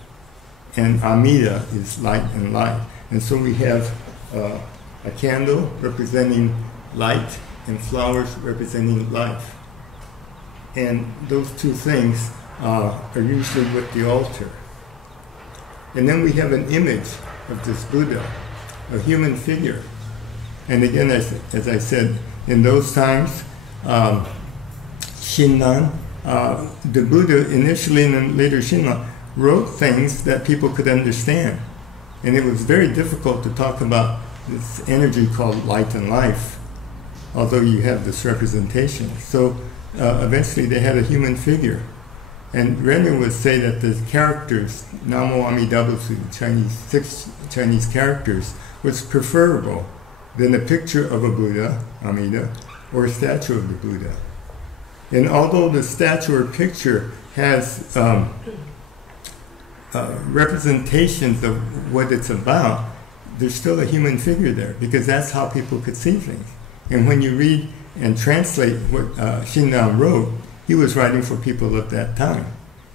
And Amida is light and life. And so we have a candle representing light and flowers representing life. And those two things are usually with the altar. And then we have an image of this Buddha, a human figure. And again, as I said, in those times, Shinran, the Buddha initially and then later Shinran, wrote things that people could understand. And it was very difficult to talk about this energy called light and life, although you have this representation. So eventually they had a human figure. And Renner would say that the characters, Namo Amida Butsu, the 6 Chinese characters, was preferable than a picture of a Buddha, Amida, or a statue of the Buddha. And although the statue or picture has representations of what it's about, there's still a human figure there, because that's how people could see things. And when you read and translate what Shinran wrote, he was writing for people of that time,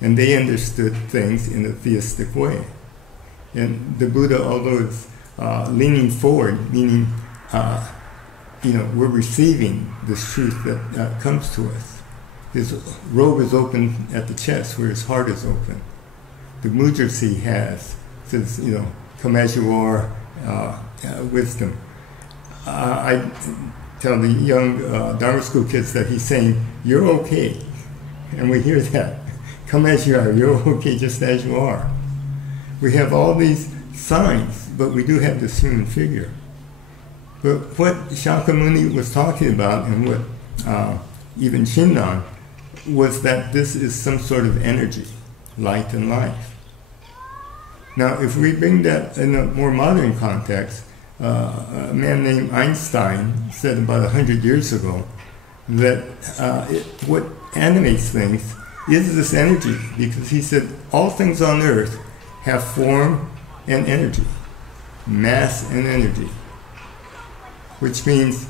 and they understood things in a theistic way. And the Buddha, although it's leaning forward, meaning we're receiving this truth that comes to us. His robe is open at the chest, where his heart is open. The mudras he has says, come as you are, wisdom. I tell the young Dharma school kids that he's saying, you're okay. And we hear that. Come as you are, you're okay just as you are. We have all these signs, but we do have this human figure. But what Shakyamuni was talking about, and what even Shinran, was that this is some sort of energy, light and life. Now, if we bring that in a more modern context, a man named Einstein said about 100 years ago that what animates things is this energy, because he said all things on earth have form and energy, mass and energy, which means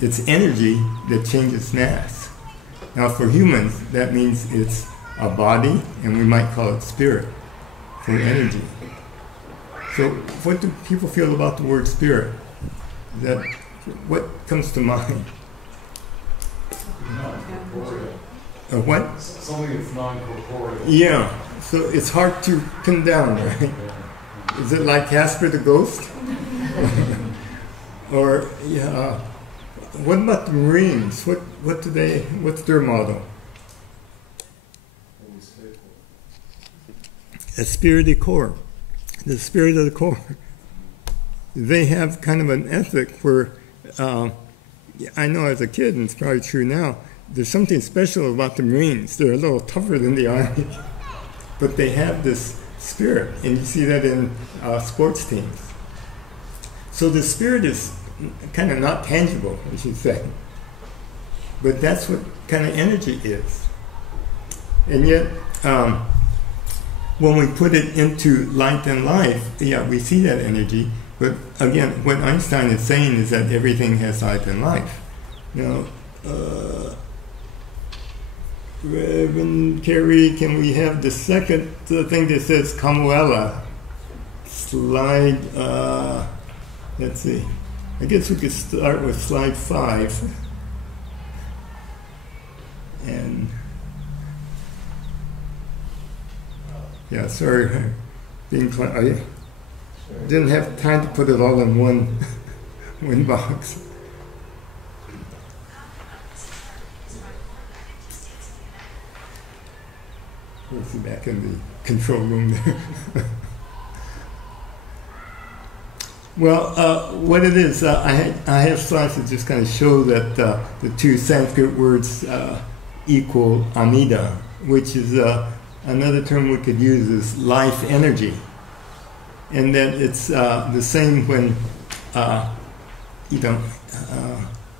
it's energy that changes mass. Now for humans, that means it's a body, and we might call it spirit for energy. So what do people feel about the word spirit? What comes to mind? Non-corporeal. What? Something that's non-corporeal. Yeah, so it's hard to pin down, right? Is it like Casper the Ghost? Or what about the Marines? What do they? What's their motto? Esprit de corps, the spirit of the corps. They have kind of an ethic where, I know as a kid, and it's probably true now, there's something special about the Marines. They're a little tougher than the Army, but they have this spirit, and you see that in sports teams. So the spirit is kind of not tangible, I should say, but that's what kind of energy is. And yet, when we put it into light and life, yeah, we see that energy. But again, what Einstein is saying is that everything has light and life. Now, Reverend Kerry, can we have the second thing that says Kamuela? Slide, let's see. I guess we could start with slide 5. And yeah, sorry, I didn't have time to put it all in one box. We'll see back in the control room there. Well, what it is, I have slides that just kind of show that the two Sanskrit words equal Amida, which is another term we could use is life energy. And that it's the same when,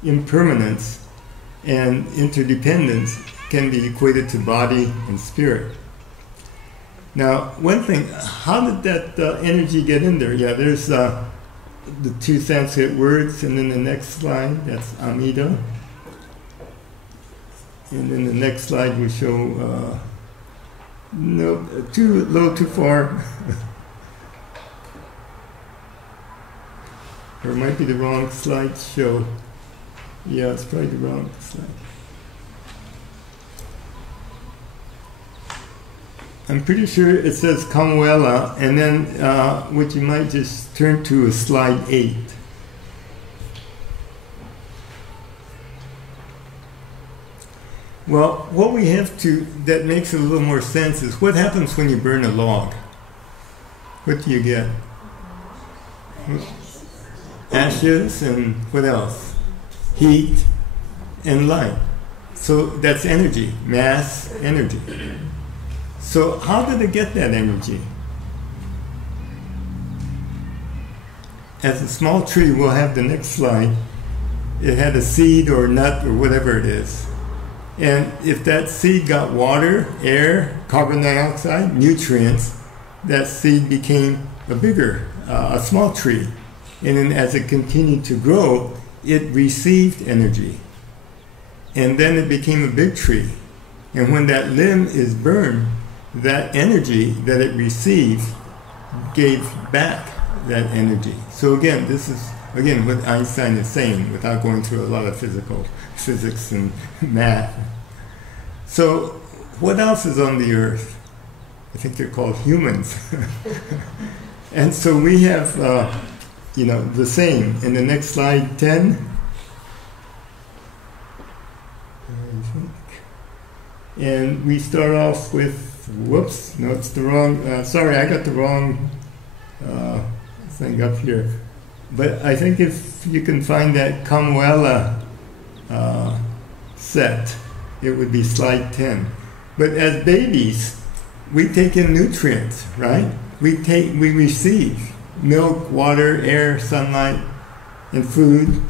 impermanence and interdependence can be equated to body and spirit. Now, one thing, how did that energy get in there? Yeah, there's the two Sanskrit words, and then the next slide, that's Amida. And then the next slide will show, no, too low, too far. Or it might be the wrong slide show. Yeah, it's probably the wrong slide. I'm pretty sure it says Kamuela, and then what you might just turn to is slide 8. Well, what we have to, that makes it a little more sense is what happens when you burn a log? What do you get? Ashes and what else? Heat and light. So that's energy, mass energy. So how did it get that energy? As a small tree, we'll have the next slide. It had a seed or nut or whatever it is. And if that seed got water, air, carbon dioxide, nutrients, that seed became a small tree. And then as it continued to grow, it received energy. And then it became a big tree. And when that limb is burned, that energy that it received gave back that energy. So again, this is what Einstein is saying without going through a lot of physics and math. So what else is on the earth? I think they're called humans. And so we have the same. In the next slide, 10. And we start off with, whoops, no, it's the wrong, sorry, I got the wrong thing up here. But I think if you can find that Kamuela set, it would be slide 10. But as babies, we take in nutrients, right? We receive milk, water, air, sunlight, and food.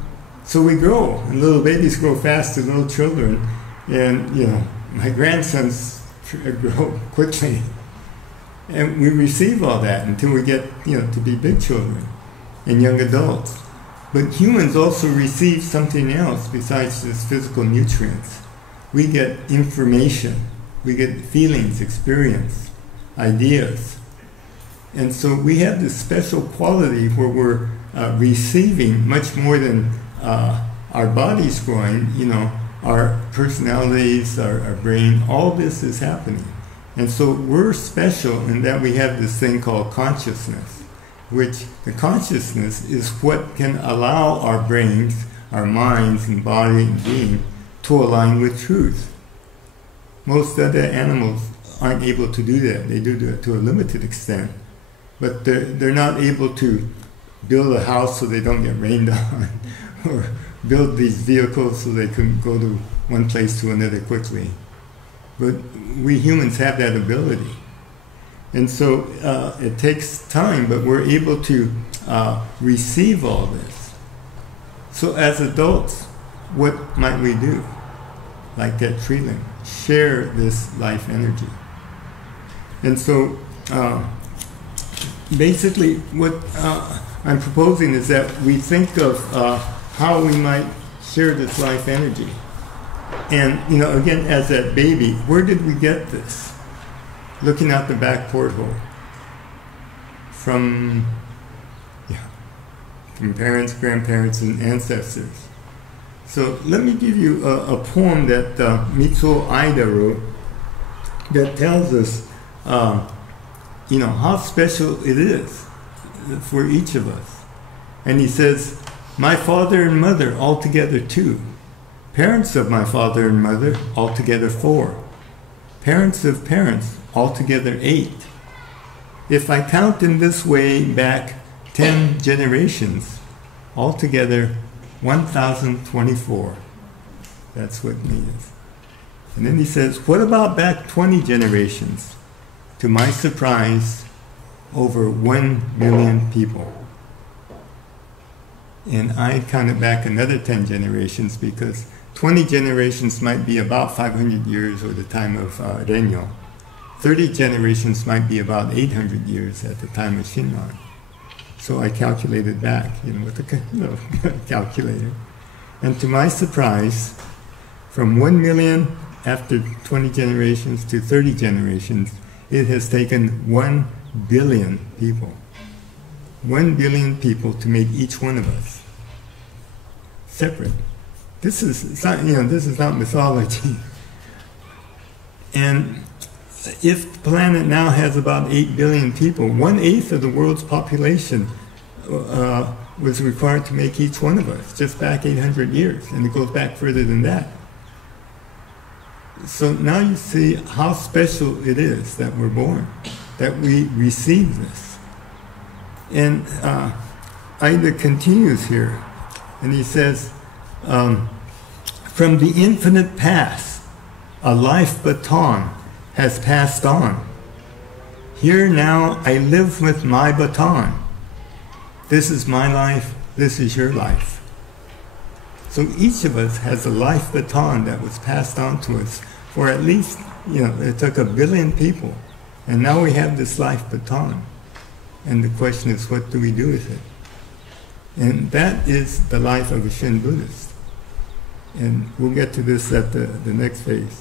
So we grow, and little babies grow fast as little children. And, my grandsons grow quickly. And we receive all that until we get, to be big children and young adults. But humans also receive something else besides just physical nutrients. We get information. We get feelings, experience, ideas. And so we have this special quality where we're receiving much more than our bodies growing, our personalities, our brain, all this is happening. And so we're special in that we have this thing called consciousness, which the consciousness is what can allow our brains, our minds and body and being to align with truth. Most other animals aren't able to do that. They do it to a limited extent. But they're not able to build a house so they don't get rained on, or build these vehicles so they can go to one place to another quickly. But we humans have that ability. And so it takes time, but we're able to receive all this. So as adults, what might we do? Like that tree limb, share this life energy. And so basically what I'm proposing is that we think of how we might share this life energy. And, you know, again, as that baby, where did we get this? Looking out the back porthole. From parents, grandparents, and ancestors. So let me give you a poem that Mitsuo Aida wrote that tells us, you know, how special it is for each of us. And he says, my father and mother, altogether 2. Parents of my father and mother, altogether 4. Parents of parents, altogether 8. If I count in this way back 10 generations, altogether 1,024. That's what me is. And then he says, what about back 20 generations? To my surprise, over 1 million people. And I counted back another 10 generations because 20 generations might be about 500 years or the time of Renyo. 30 generations might be about 800 years at the time of Shinran. So I calculated back, you know, with a calculator. And to my surprise, from 1 million after 20 generations to 30 generations, it has taken 1 billion people. 1 billion people to make each one of us separate. This is not, you know, this is not mythology. And if the planet now has about 8 billion people, 1/8 of the world's population was required to make each one of us, just back 800 years, and it goes back further than that. So now you see how special it is that we're born, that we receive this. And Aida continues here, and he says, from the infinite past, a life baton has passed on. Here now I live with my baton. This is my life, this is your life. So each of us has a life baton that was passed on to us for at least, you know, it took 1 billion people. And now we have this life baton. And the question is, what do we do with it? And that is the life of a Shin Buddhist. And we'll get to this at the next phase.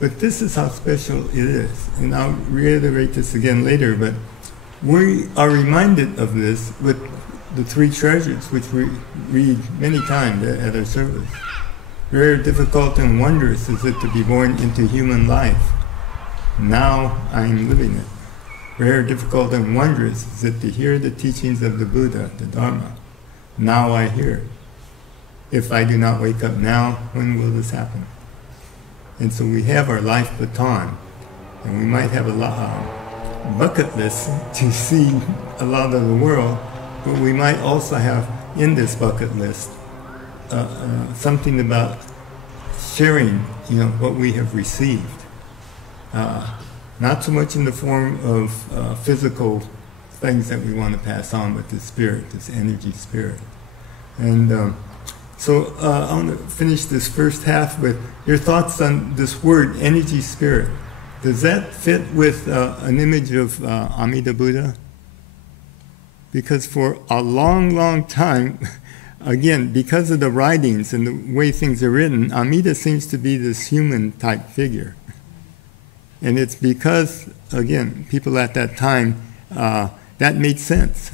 But this is how special it is. And I'll reiterate this again later, but we are reminded of this with the 3 treasures, which we read many times at our service. Rare, difficult, and wondrous is it to be born into human life. Now I am living it. Rare, difficult, and wondrous is it to hear the teachings of the Buddha, the Dharma. Now I hear it. If I do not wake up now, when will this happen? And so we have our life baton, and we might have a bucket list to see a lot of the world, but we might also have in this bucket list something about sharing, you know, what we have received. Not so much in the form of physical things that we want to pass on, but the spirit, this energy spirit. And so I want to finish this first half with your thoughts on this word, energy spirit. Does that fit with an image of Amida Buddha? Because for a long, long time, again, because of the writings and the way things are written, Amida seems to be this human type figure. And it's because, again, people at that time, that made sense.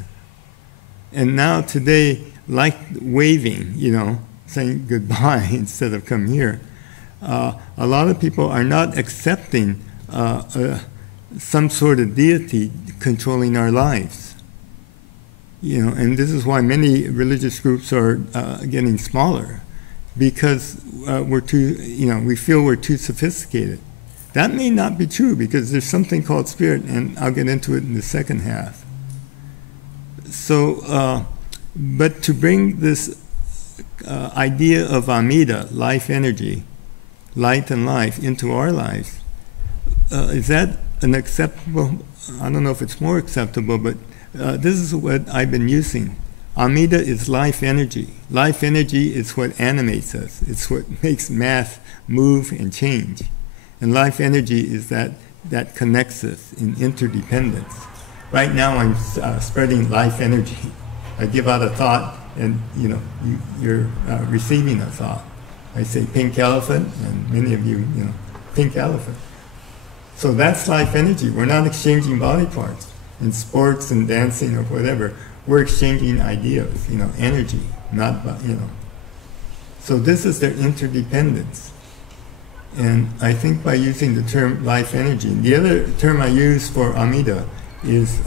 And now today, like waving, you know, saying goodbye instead of come here, a lot of people are not accepting some sort of deity controlling our lives. and this is why many religious groups are getting smaller, because we're too, we feel we're too sophisticated. That may not be true, because there's something called spirit, and I'll get into it in the second half. So, but to bring this idea of Amida, life energy, light and life, into our lives, is that an acceptable, I don't know if it's more acceptable, but this is what I've been using. Amida is life energy. Life energy is what animates us. It's what makes math move and change. And life energy is that connects us in interdependence. Right now I'm spreading life energy. I give out a thought, and you're receiving a thought. I say pink elephant, and many of you, pink elephant. So that's life energy. We're not exchanging body parts in sports and dancing or whatever. We're exchanging ideas, energy, not, So this is their interdependence. And I think by using the term life energy, and the other term I use for Amida is,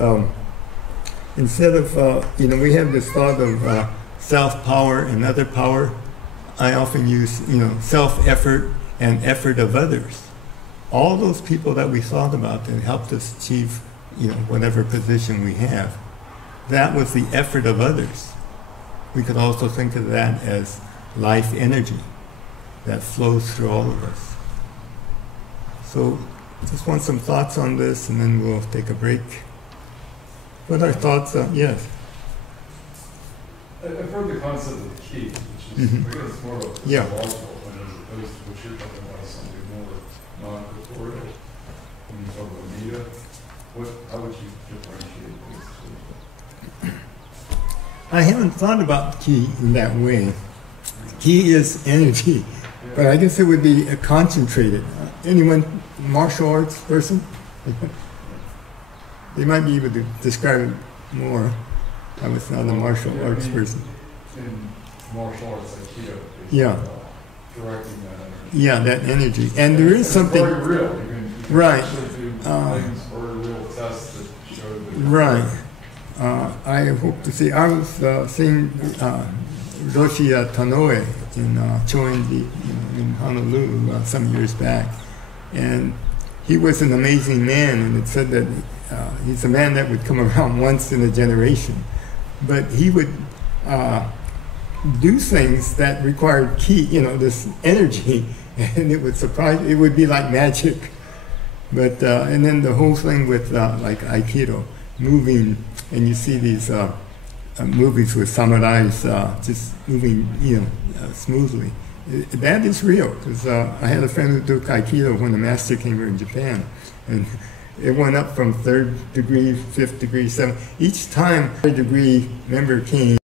instead of, we have this thought of self-power and other power, I often use, self-effort and effort of others. All those people that we thought about that helped us achieve, whatever position we have, that was the effort of others. We could also think of that as life energy that flows through all of us. So, just want some thoughts on this, and then we'll take a break. What are thoughts on? Yes. I've heard the concept of the key, which is, I guess, more of a physiological one, as opposed to what you're talking about, something more non-corporeal. When you talk about Amida, how would you differentiate these two? I haven't thought about ki in that way. Ki is energy, but I guess it would be concentrated. Anyone, martial arts person? They might be able to describe it more. I was not a martial arts person. In martial arts, Aikido, directing that energy. Yeah, that energy. And there is something... It's very real. You can right. do things or real tests that show that... Right. I hope to see... I was seeing Roshi Tanoe in Choen-ji, in Honolulu some years back. And he was an amazing man, and it said that he's a man that would come around once in a generation. But he would do things that required ki, this energy, and it would surprise, it would be like magic. But, and then the whole thing with like Aikido, moving, and you see these movies with samurais just moving, smoothly. That is real, because I had a friend who took Aikido when the master came here in Japan, and it went up from 3rd degree, 5th degree, 7th. Each time 3rd degree member came,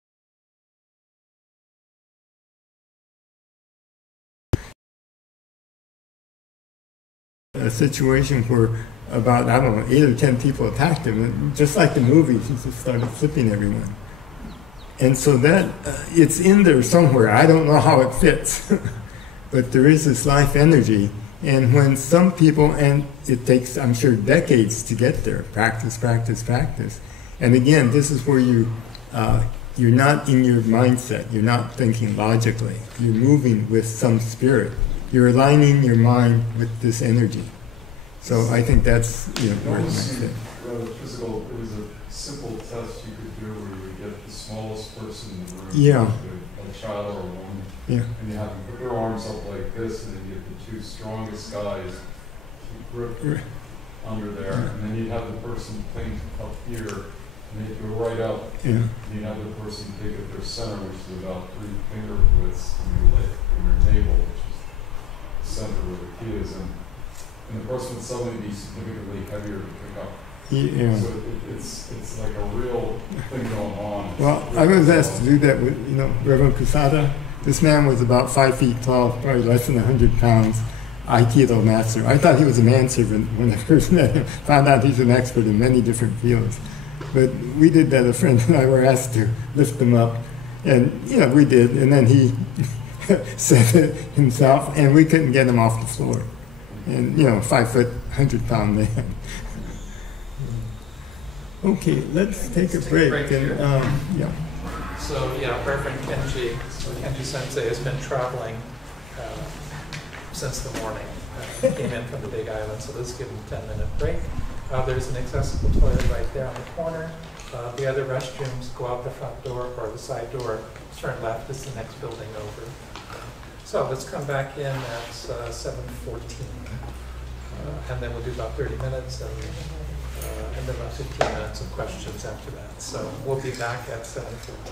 a situation where about, 8 or 10 people attacked him, and just like the movies, he just started flipping everyone. And so that, it's in there somewhere. I don't know how it fits, but there is this life energy. And when some people, and it takes, I'm sure, decades to get there, practice, practice, practice. And again, this is where you're not in your mindset. You're not thinking logically. You're moving with some spirit. You're aligning your mind with this energy. So I think that's, where it might fit. Rather physical, it was a simple test you could do where you would get the smallest person in the room, a child or a woman, and you have them put their arms up like this, and then you get the 2 strongest guys to grip under there, and then you'd have the person think up here, and they'd go right up, and you'd have the person take at their center, which is about 3 finger widths from your navel, which is the center where the key is, and the person would suddenly be significantly heavier to pick up. Yeah. So it's like a real thing going on. Well, I was asked to do that with, Reverend Kusada. This man was about 5 feet tall, probably less than 100 pounds, Aikido master. I thought he was a manservant when I first met him. Found out he's an expert in many different fields. But we did that, a friend and I were asked to lift him up. And, we did. And then he said it himself, and we couldn't get him off the floor. And, 5 foot, 100 pound man. Okay, let's take a break. And, yeah. So, yeah, Reverend Kenji, Kenji Sensei has been traveling since the morning. He came in from the Big Island, so let's give him a 10-minute break. There's an accessible toilet right there on the corner. The other restrooms go out the front door or the side door, turn left, is the next building over. So let's come back in at 7:14. And then we'll do about 30 minutes and then about 15 minutes of questions after that. So we'll be back at 7:14.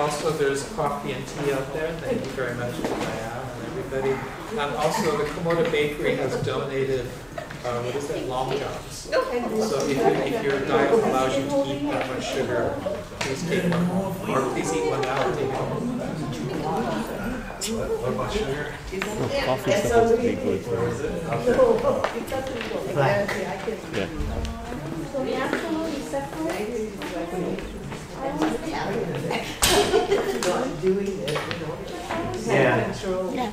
Also, there's coffee and tea out there. Thank you very much to Diane and everybody. And also, the Komoda Bakery has donated, what is that, long johns. So if your diet allows you to eat that much sugar, please take one home. Or please eat one now and take it home. What about sugar? Coffee is supposed to be good. Yeah. So we absolutely separate. Not doing it, Yeah. control. Yeah.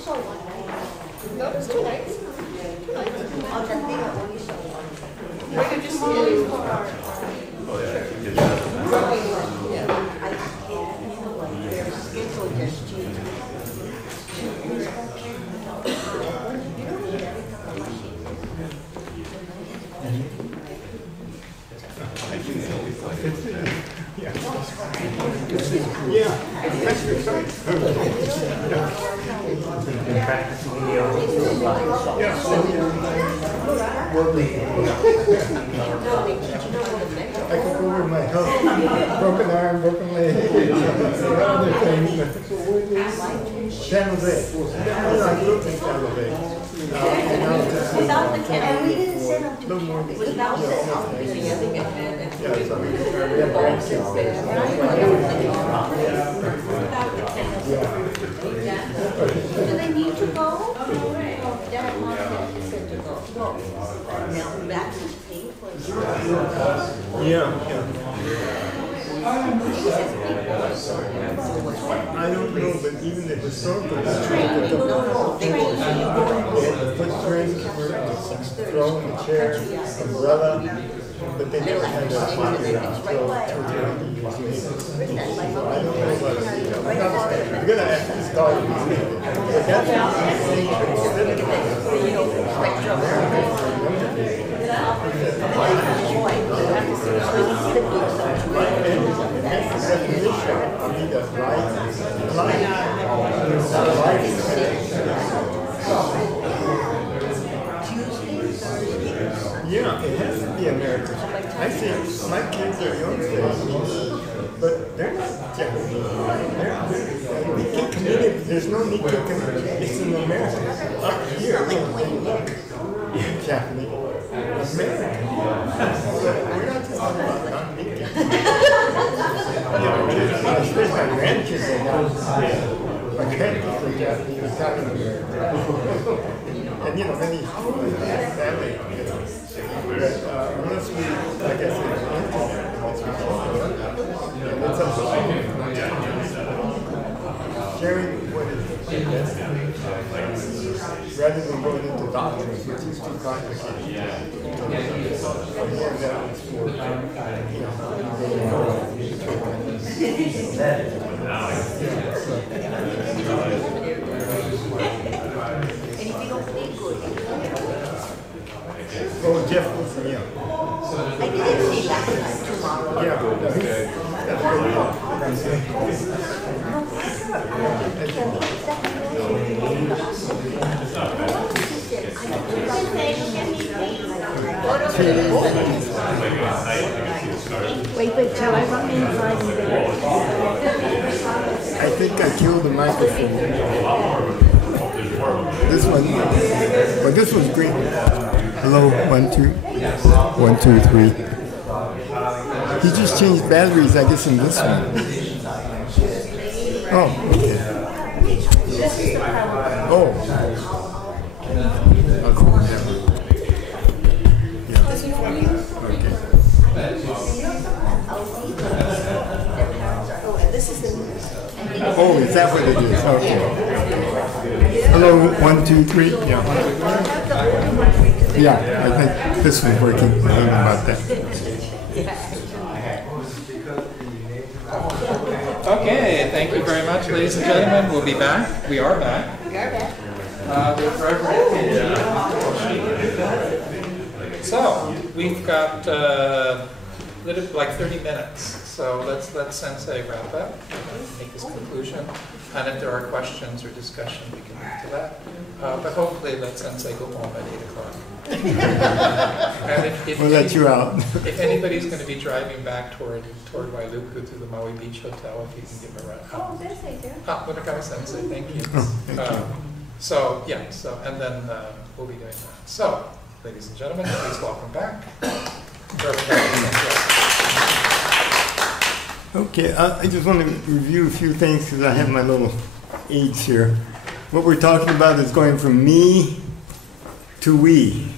show one night. No, it's 2 nights. 2 nights. On that thing, I only show one. Where did you see it? For our I can't, you know what, their schedule just changed. I could go over my health, broken arm, broken leg, other things. San Jose. I grew up in San Jose. Without the camera, and we didn't send them to little more. without the Yeah, so we have grandkids there. Do they need to go? Their mom said to go. Now, that's just paid for. Yeah. I don't know, but even the historical footprints were throwing the chair, umbrella, but they never had a pocket until 20 years later. So I don't know what I'm going to have to start with this. But that's yeah, it has to be American. I see my kids are young but they're not Japanese. They get committed. There's no need to commit. It's in America. Up here, they look Japanese. American. We're not just talking about not making. Especially my grandkids are not. My grandkids are Japanese, Italian American. And you know, many family, but unless we, like I said, it's up to sharing what is best, rather than going into doctrines, which is too complicated. More of that is for, oh, Jeff Wilson, yeah. I didn't see that tomorrow. Yeah, that's really cool. Wait, shall I run inside and get I think I killed the microphone. This one, but this one's great. Hello, 1, 2, 1, 2, 3. He just changed batteries, I guess, in this one. Oh, okay. Oh. Oh, is that what it is? Okay. Hello, 1, 2, 3. Yeah. Yeah, I think this one's working. I don't know about that. Okay, thank you very much, ladies and gentlemen. We'll be back. We are back. With Reverend Kenji Akahoshi. So, we've got like 30 minutes. So let's let Sensei wrap up, make his conclusion, and if there are questions or discussion, we can move to that. But hopefully let Sensei go home at 8 o'clock. And if we'll let you out. If anybody's going to be driving back toward Wailuku to the Maui Beach Hotel, if you can give them a run. Oh, there's a girl. Murakami Sensei, thank you. Oh, thank you. So, yeah, and then we'll be doing that. So, ladies and gentlemen, please welcome back. Okay, I just want to review a few things because I have my little aids here. What we're talking about is going from me to we.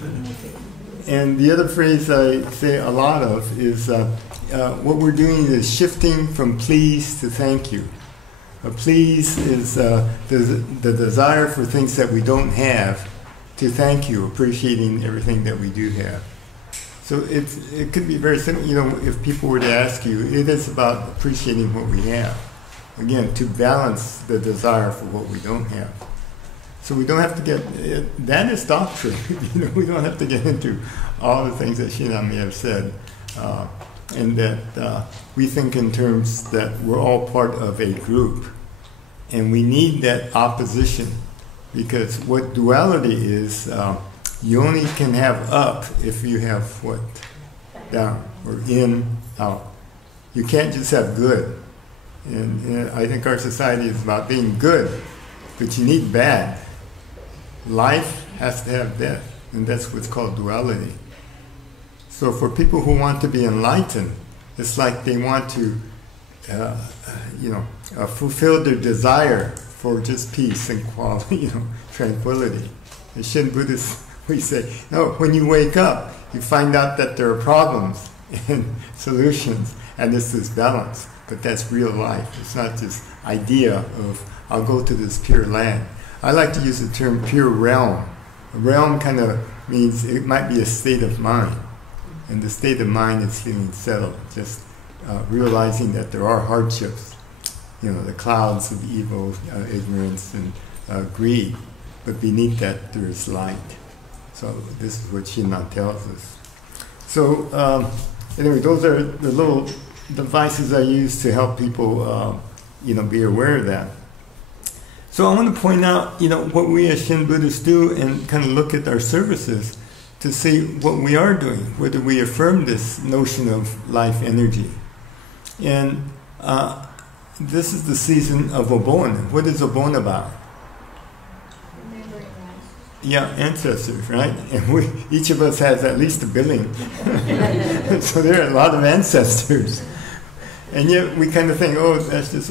And the other phrase I say a lot of is what we're doing is shifting from please to thank you. A please is the desire for things that we don't have to thank you, appreciating everything that we do have. So it could be very simple. You know, if people were to ask you, it is about appreciating what we have. Again, to balance the desire for what we don't have. So we don't have to get, that is doctrine. You know, we don't have to get into all the things that Shin may have said. And that we think in terms that we're all part of a group. And we need that opposition. Because what duality is, you only can have up if you have what? Down, or in, out. You can't just have good. And I think our society is about being good, but you need bad. Life has to have death, and that's what's called duality. So for people who want to be enlightened, it's like they want to, fulfill their desire for just peace and quality, tranquility. In Shin Buddhist, we say, no, when you wake up, you find out that there are problems and solutions, and this is balance. But that's real life. It's not this idea of, I'll go to this pure land. I like to use the term pure realm. A realm kind of means it might be a state of mind. And the state of mind is feeling settled, just realizing that there are hardships. The clouds of evil, ignorance, and greed. But beneath that, there is light. So this is what Shinran tells us. So anyway, those are the little devices I use to help people, be aware of that. So I want to point out, what we as Shin Buddhists do and kind of look at our services to see what we are doing, whether we affirm this notion of life energy. And this is the season of Obon. What is Obon about? Yeah, ancestors, right? And each of us has at least a billion. So there are a lot of ancestors. And yet we kind of think, oh, that's just,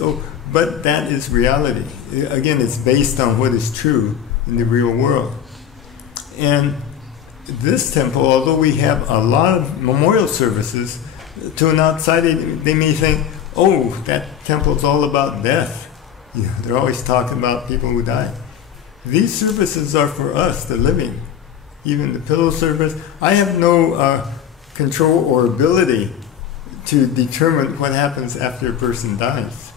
but that is reality. Again, it's based on what is true in the real world. And this temple, although we have a lot of memorial services, to an outsider, they may think, oh, that temple's all about death. They're always talking about people who died. These services are for us, the living. Even the pillow service. I have no control or ability to determine what happens after a person dies.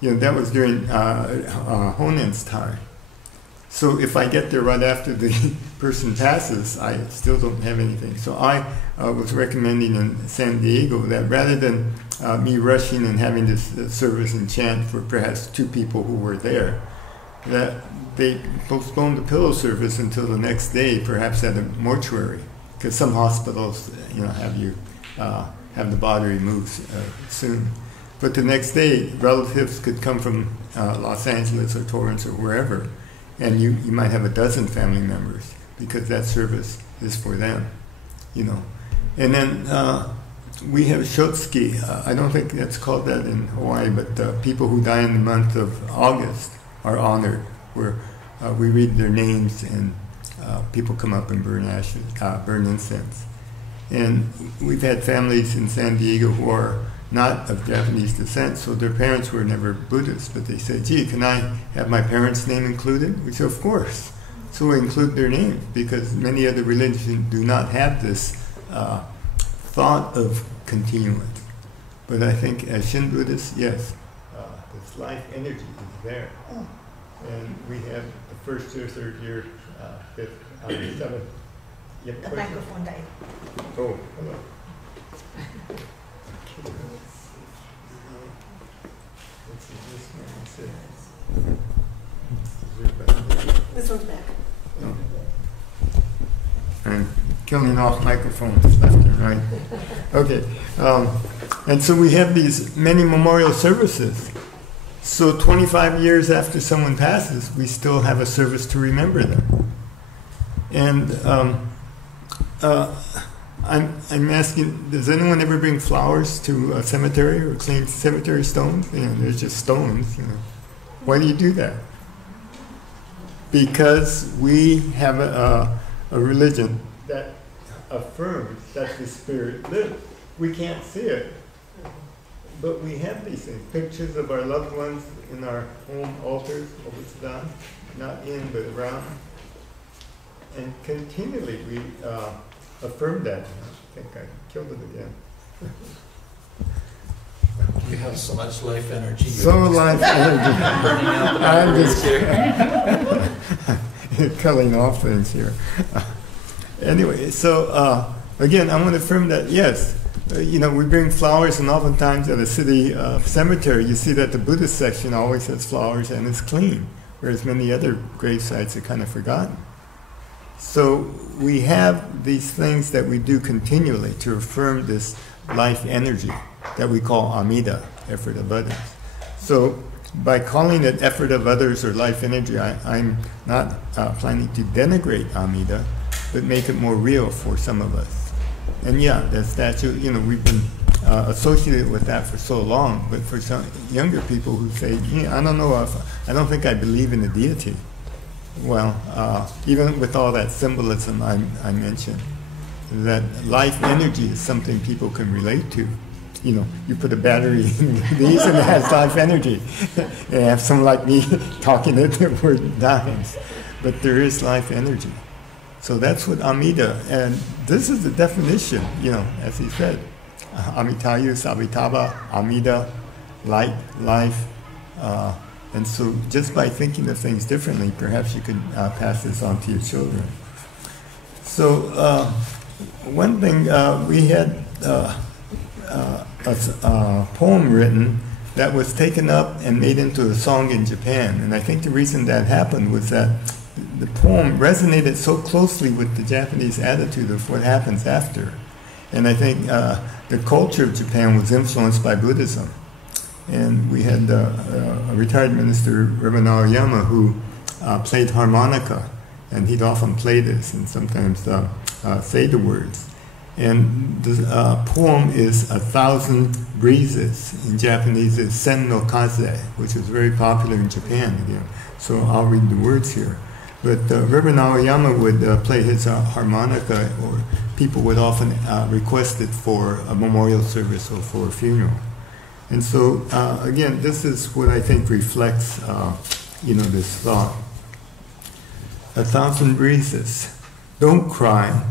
That was during Honen's time. So if I get there right after the person passes, I still don't have anything. So I was recommending in San Diego that rather than me rushing and having this service and chant for perhaps 2 people who were there, that they postponed the pillow service until the next day, perhaps at a mortuary, because some hospitals, have you have the body removed soon. But the next day, relatives could come from Los Angeles or Torrance or wherever, and you might have a dozen family members because that service is for them, And then we have Shotsuki. I don't think that's called that in Hawaii, but people who die in the month of August are honored, where we read their names and people come up and burn ashes, burn incense. And we've had families in San Diego who are not of Japanese descent, so their parents were never Buddhists, but they said, gee, can I have my parents' name included? We said, of course. So we include their name, because many other religions do not have this thought of continuance. But I think as Shin Buddhists, yes, this life energy is there. And we have the first year, third year, fifth, seventh. You have a The question? microphone died. Oh, hello. This one's back. I'm killing off microphones left and right. Okay, and so we have these many memorial services. So 25 years after someone passes, we still have a service to remember them. And I'm asking, does anyone ever bring flowers to a cemetery or clean cemetery stones? There's just stones. Why do you do that? Because we have a religion that affirms that the spirit lives. We can't see it. but we have these things, pictures of our loved ones in our home altars, obutsudan, not in but around. And continually we affirm that. I think I killed it again. You have so much life energy. So life energy. Burning out the I'm batteries here. just culling off things here. Anyway, so again, I want to affirm that, yes, you know, we bring flowers, and oftentimes at a city cemetery, you see that the Buddhist section always has flowers and it's clean, whereas many other grave sites are kind of forgotten. So we have these things that we do continually to affirm this life energy that we call Amida, effort of others. So by calling it effort of others or life energy, I'm not planning to denigrate Amida, but make it more real for some of us. And yeah, the statue, you know, we've been associated with that for so long, but for some younger people who say, yeah, I don't know, I don't think I believe in a deity. Well, even with all that symbolism I mentioned, that life energy is something people can relate to. You know, you put a battery in these and it has life energy. And have someone like me talking it, we're dimes. But there is life energy. So that's what Amida, and this is the definition, you know, as he said. Amitayus, Amitaba, Amida, light, life. And so just by thinking of things differently, perhaps you could pass this on to your children. So one thing, we had a poem written that was taken up and made into a song in Japan. And I think the reason that happened was that the poem resonated so closely with the Japanese attitude of what happens after. And I think the culture of Japan was influenced by Buddhism. And we had a retired minister, Reverend Aoyama, who played harmonica. And he'd often play this and sometimes say the words. And the poem is 1,000 Breezes. In Japanese, it's Sen no Kaze, which is very popular in Japan again. So I'll read the words here. But Reverend Aoyama would play his harmonica, or people would often request it for a memorial service or for a funeral. And so, again, this is what I think reflects, you know, this thought. 1,000 Breezes. Don't cry.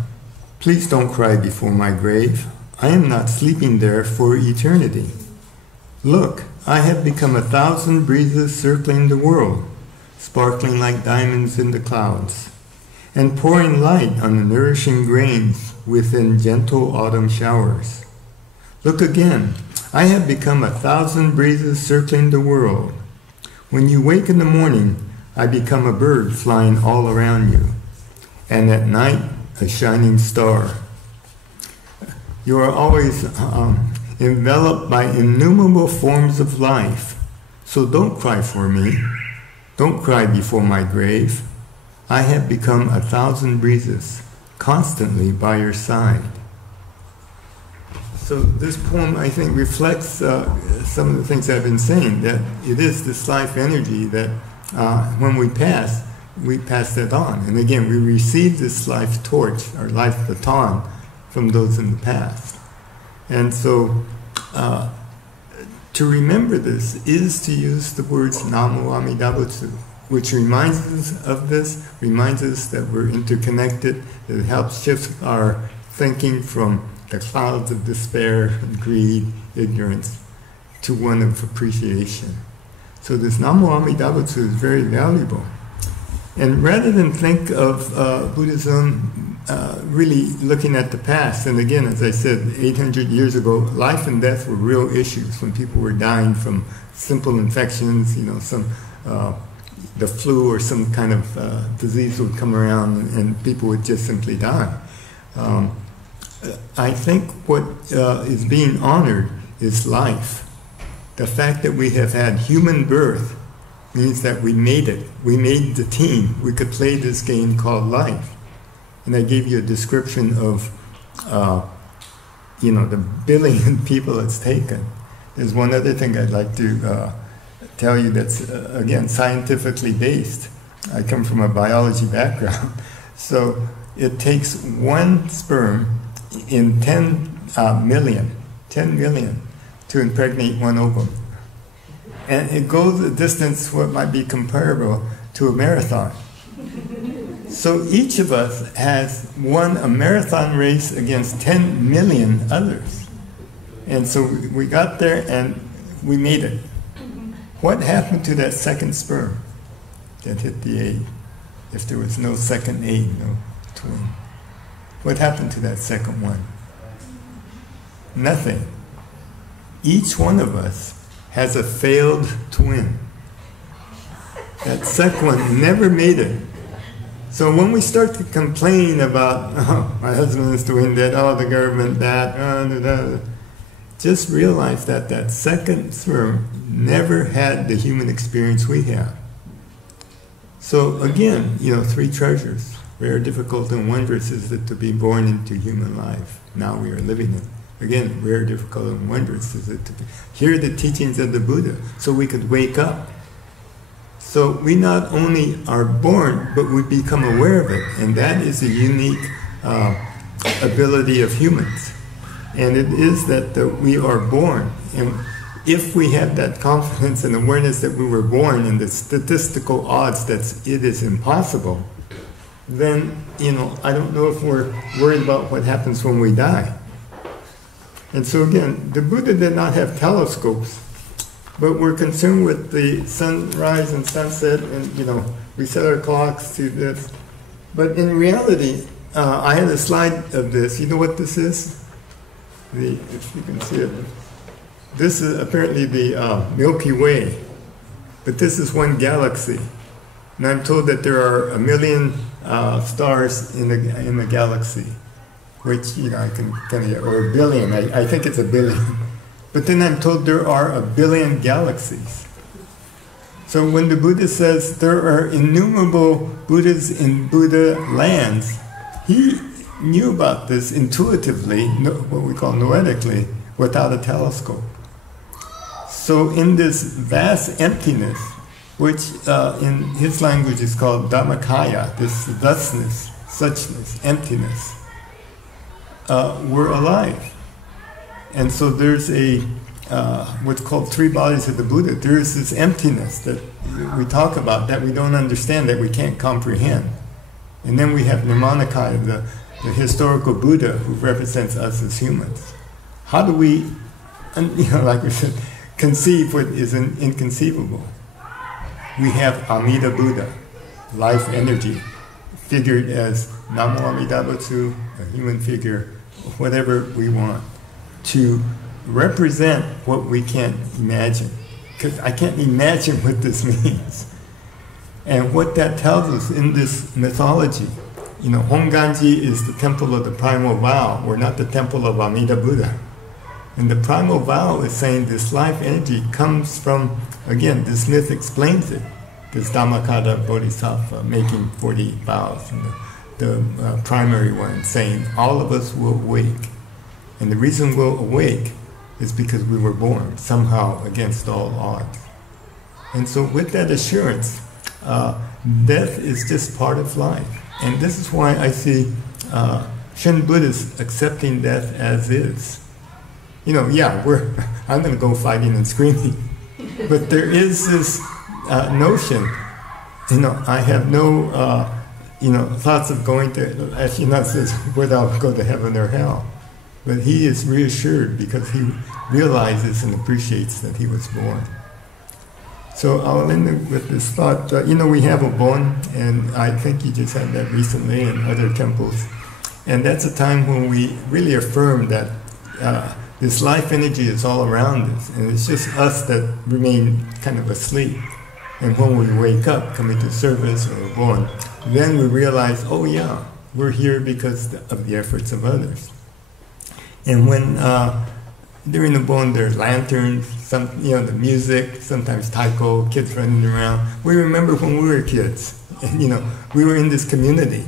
Please don't cry before my grave. I am not sleeping there for eternity. Look, I have become 1,000 breezes circling the world, sparkling like diamonds in the clouds, and pouring light on the nourishing grains within gentle autumn showers. Look again, I have become 1,000 breezes circling the world. When you wake in the morning, I become a bird flying all around you, and at night, a shining star. You are always enveloped by innumerable forms of life, so don't cry for me. Don't cry before my grave. I have become 1,000 breezes, constantly by your side. So this poem, I think, reflects some of the things I've been saying, that it is this life energy that when we pass that on. And again, we receive this life torch, or life baton, from those in the past. And so to remember this is to use the words Namo Amida Butsu, which reminds us of this, reminds us that we're interconnected, that it helps shift our thinking from the clouds of despair and greed, ignorance, to one of appreciation. So this Namo Amida Butsu is very valuable. And rather than think of Buddhism really looking at the past, and again, as I said, 800 years ago, life and death were real issues when people were dying from simple infections, you know, the flu or some kind of disease would come around and people would just simply die. I think what is being honored is life. The fact that we have had human birth means that we made it. We made the team. We could play this game called life. And I gave you a description of, you know, the billion people it's taken. There's one other thing I'd like to tell you that's, again, scientifically based. I come from a biology background. So it takes one sperm in 10 million to impregnate one ovum. And it goes a distance what might be comparable to a marathon. So each of us has won a marathon race against 10 million others. And so we got there and we made it. What happened to that second sperm that hit the egg? If there was no second egg, no twin. What happened to that second one? Nothing. Each one of us has a failed twin. That second one never made it. So when we start to complain about, oh, my husband is doing that, oh, the government that, just realize that that second sperm never had the human experience we have. So again, you know, three treasures. Rare, difficult, and wondrous is it to be born into human life. Now we are living it. Again, rare, difficult, and wondrous is it to hear the teachings of the Buddha so we could wake up. So we not only are born, but we become aware of it. And that is a unique ability of humans. And it is that we are born. And if we have that confidence and awareness that we were born and the statistical odds that it is impossible, then, you know, I don't know if we're worried about what happens when we die. And so again, the Buddha did not have telescopes, but we're concerned with the sunrise and sunset, and, you know, we set our clocks to this. But in reality, I had a slide of this. You know what this is? If you can see it. This is apparently the Milky Way, but this is one galaxy. And I'm told that there are 1 million stars in the galaxy, which, you know, I can kind of, or 1 billion, I think it's 1 billion. But then I'm told there are 1 billion galaxies. So when the Buddha says there are innumerable Buddhas in Buddha lands, he knew about this intuitively, what we call noetically, without a telescope. So in this vast emptiness, which in his language is called Dhammakaya, this thusness, suchness, emptiness, we're alive. And so there's what's called 3 bodies of the Buddha. There's this emptiness that we talk about that we don't understand, that we can't comprehend. And then we have Nirmanakaya, the historical Buddha who represents us as humans. How do we, you know, like we said, conceive what is inconceivable? We have Amida Buddha, life energy, figured as Namo Amida Butsu, a human figure, whatever we want, to represent what we can't imagine. Because I can't imagine what this means. And what that tells us in this mythology, you know, Honganji is the temple of the primal vow. We're not the temple of Amida Buddha. And the primal vow is saying this life energy comes from, again, this myth explains it. This Dhammakaya Bodhisattva making 40 vows. And the primary one saying all of us will awake. And the reason we'll awake is because we were born somehow against all odds. And so with that assurance, death is just part of life. And this is why I see Shin Buddhists accepting death as is. You know, yeah, I'm going to go fighting and screaming. But there is this notion, you know, I have no, you know, thoughts of going to, as you know, says, whether I'll go to heaven or hell. But he is reassured because he realizes and appreciates that he was born. So I'll end with this thought. You know, we have a bon, and I think you just had that recently in other temples. And that's a time when we really affirm that this life energy is all around us, and it's just us that remain kind of asleep. And when we wake up, coming to service or born, then we realize, oh yeah, we're here because of the efforts of others. And when during the bon there's lanterns, you know, the music, sometimes taiko, kids running around. We remember when we were kids, and you know, we were in this community.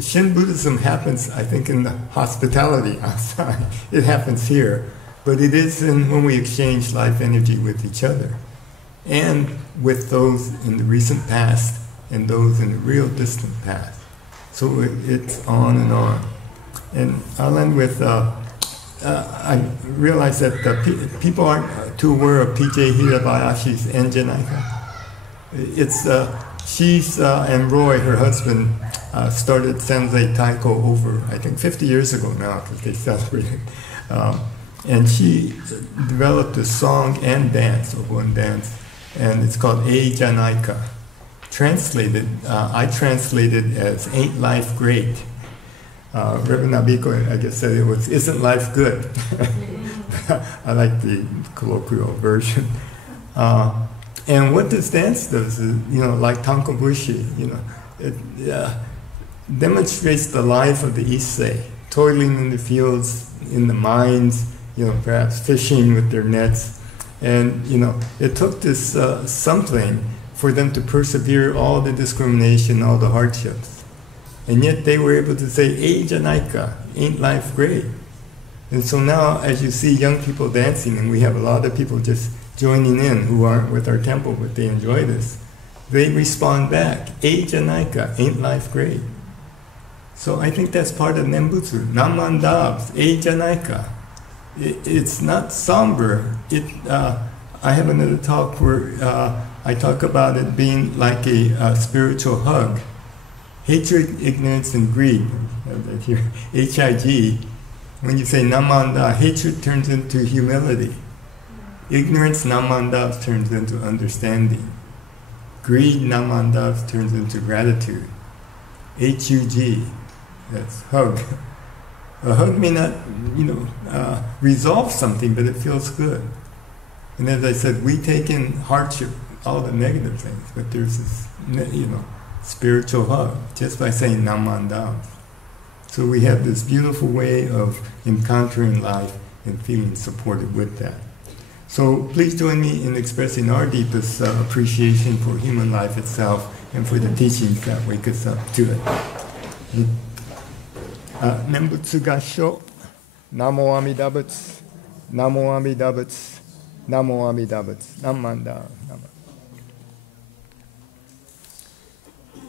Shin Buddhism happens, I think, in the hospitality outside. It happens here, but it is when we exchange life energy with each other, and with those in the recent past and those in the real distant past. So it's on and on. And I'll end with I realized that people aren't too aware of P.J. Hirabayashi's Enjanaika. It's she's and Roy, her husband, started Sensei Taiko over, I think, 50 years ago now, because they celebrated. And she developed a song and dance, or one dance, and it's called Ei Janaika. Translated, I translated as Ain't Life Great. Reverend Abiko, I guess, said it was, Isn't Life Good? I like the colloquial version. And what this dance does is, like Tankobushi, it demonstrates the life of the Issei, toiling in the fields, in the mines, perhaps fishing with their nets. And, it took this something for them to persevere all the discrimination, all the hardships. And yet they were able to say, Ei Janaika, ain't life great? And so now, as you see young people dancing, and we have a lot of people just joining in who aren't with our temple, but they enjoy this, they respond back, Ei Janaika, ain't life great? So I think that's part of Nembutsu. Naman Dabs, Ei Janaika. It's not somber. I have another talk where I talk about it being like a spiritual hug. Hatred, ignorance, and greed. H-I-G. When you say Namanda, hatred turns into humility. Ignorance, Namanda, turns into understanding. Greed, Namanda, turns into gratitude. H-U-G. That's hug. A hug may not, resolve something, but it feels good. And as I said, we take in hardship, all the negative things, but there's this, spiritual hug, just by saying Namandam. So we have this beautiful way of encountering life and feeling supported with that. So please join me in expressing our deepest appreciation for human life itself and for the teachings that wake us up to it. Nembutsu Gassho, Namo Amida Butsu, Namo Amida Butsu, Namo Amida Butsu, Namanda.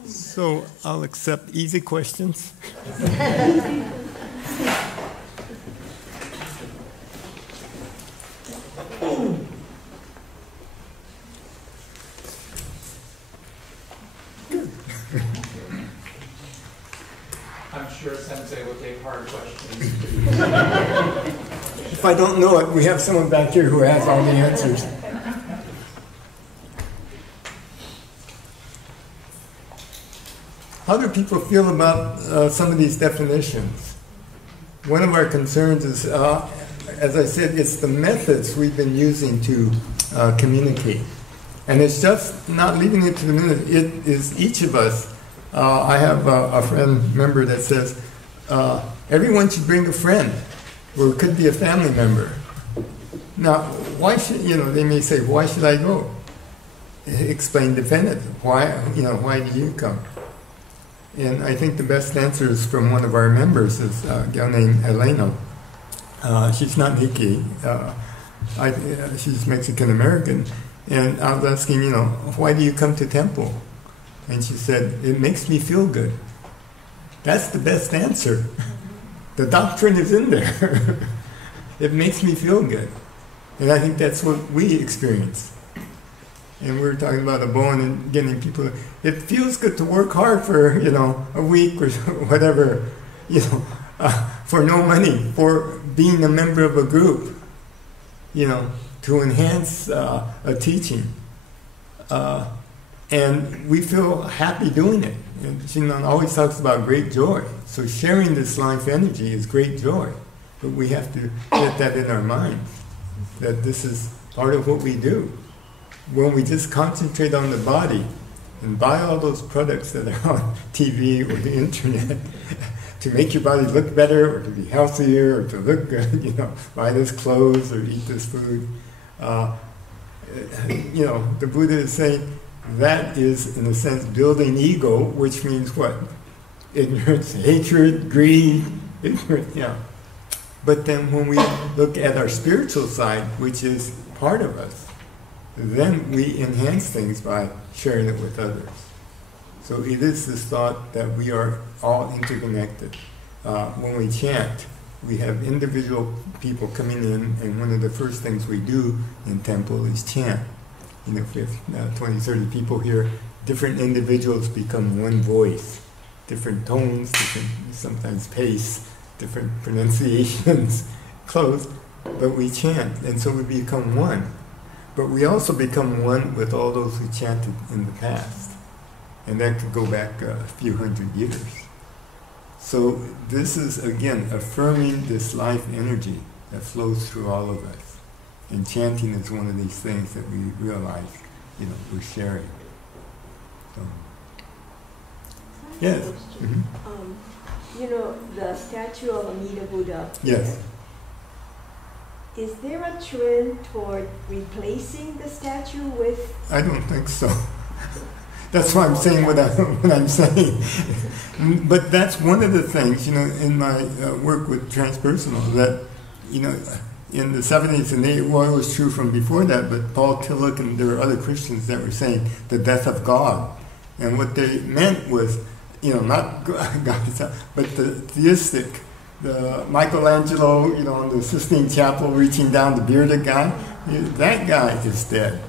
So I'll accept easy questions. I'm sure Sensei will take hard questions. If I don't know it, we have someone back here who has all the answers. How do people feel about some of these definitions? One of our concerns is, as I said, it's the methods we've been using to communicate. And it's just not leaving it to the minute. It is each of us. I have a friend member that says, everyone should bring a friend, or it could be a family member. Now, why should, they may say, why should I go? Explain definitively. Why do you come? And I think the best answer is from one of our members, is a gal named Elena. She's not Hiki. She's Mexican-American. And I was asking, why do you come to temple? And she said, it makes me feel good. That's the best answer. The doctrine is in there. It makes me feel good. And I think that's what we experience. And we were talking about a bone and getting people, it feels good to work hard for, a week or whatever, for no money, for being a member of a group, to enhance a teaching. And we feel happy doing it. And Shinran always talks about great joy. So sharing this life energy is great joy. But we have to get that in our minds, that this is part of what we do. When we just concentrate on the body and buy all those products that are on TV or the internet to make your body look better or to be healthier or to look good, buy this clothes or eat this food, the Buddha is saying that is, in a sense, building ego, which means what? Ignorance, hatred, greed, ignorance, But then when we look at our spiritual side, which is part of us, then we enhance things by sharing it with others. So it is this thought that we are all interconnected. When we chant, we have individual people coming in, and one of the first things we do in temple is chant. You know, if we have 20, 30 people here, different individuals become one voice, different tones, different sometimes pace, different pronunciations, close, but we chant, and so we become one. But we also become one with all those who chanted in the past, and that could go back a few hundred years. So this is, again, affirming this life energy that flows through all of us. And chanting is one of these things that we realize, you know, we're sharing. So. Yes? Mm-hmm. You know, the statue of Amida Buddha. Yes. Is there a trend toward replacing the statue with... I don't think so. That's why I'm saying what I'm saying. But that's one of the things, you know, in my work with transpersonal, that, you know, in the 70s and 80s, well, it was true from before that, but Paul Tillich and there were other Christians that were saying the death of God. And what they meant was, you know, not God itself, but the theistic, the Michelangelo, you know, in the Sistine Chapel reaching down the bearded guy, that guy is dead.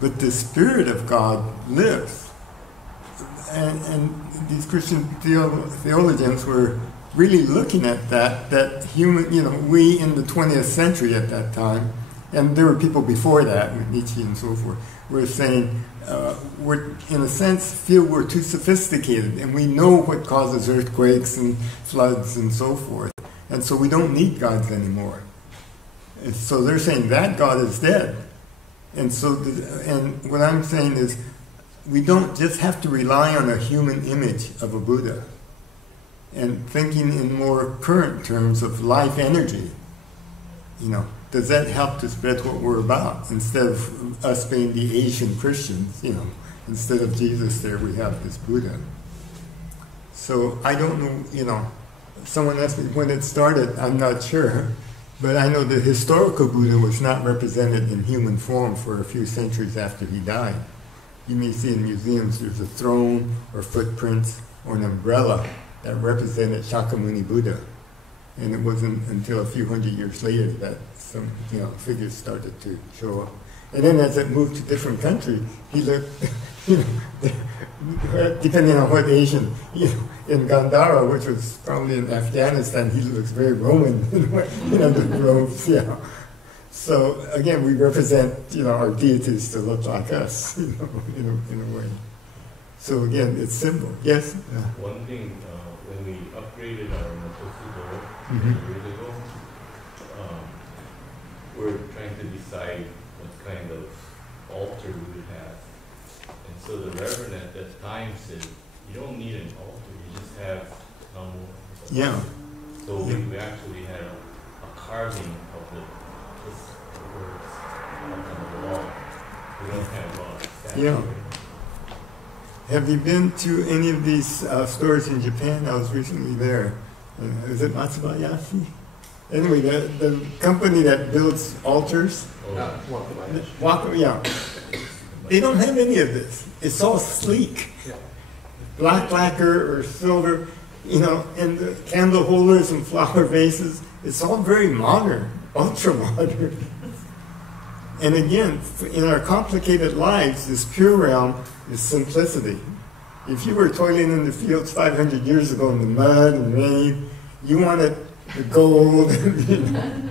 But the Spirit of God lives. And these Christian theologians were really looking at that human, you know, we in the 20th century at that time, and there were people before that, with Nietzsche and so forth, were saying, we're, in a sense, feel we're too sophisticated, and we know what causes earthquakes and floods and so forth, and so we don't need gods anymore. And so they're saying that God is dead. And so, and what I'm saying is, we don't just have to rely on a human image of a Buddha. And thinking in more current terms of life energy, you know, does that help to spread what we're about? Instead of us being the Asian Christians, you know, instead of Jesus there, we have this Buddha. So I don't know, you know, someone asked me when it started, I'm not sure. But I know the historical Buddha was not represented in human form for a few centuries after he died. You may see in museums there's a throne or footprints or an umbrella that represented Shakyamuni Buddha. And it wasn't until a few hundred years later that some, you know, figures started to show up. And then as it moved to different countries, he looked, you know, depending on what Asian, you know, in Gandhara, which was probably in Afghanistan, he looks very Roman, you know, the robes, yeah. So again, we represent, you know, our deities to look like us, you know, in a way. So again, it's symbol. Yes? One thing, when we upgraded our Mototsudo years ago, we're trying to decide what kind of altar we would have. And so the Reverend at that time said, you don't need an altar, you just have Namu. Yeah. So we actually had a carving of the words up on the wall. We don't have a statue. Yeah. Have you been to any of these stores in Japan? I was recently there. Is it Matsubayashi? Anyway, the company that builds altars, yeah, they don't have any of this. It's all sleek. Black lacquer or silver, you know, and the candle holders and flower vases. It's all very modern, ultra modern. And again, in our complicated lives, this pure realm is simplicity. If you were toiling in the fields 500 years ago in the mud and rain, you wanted the gold. You know.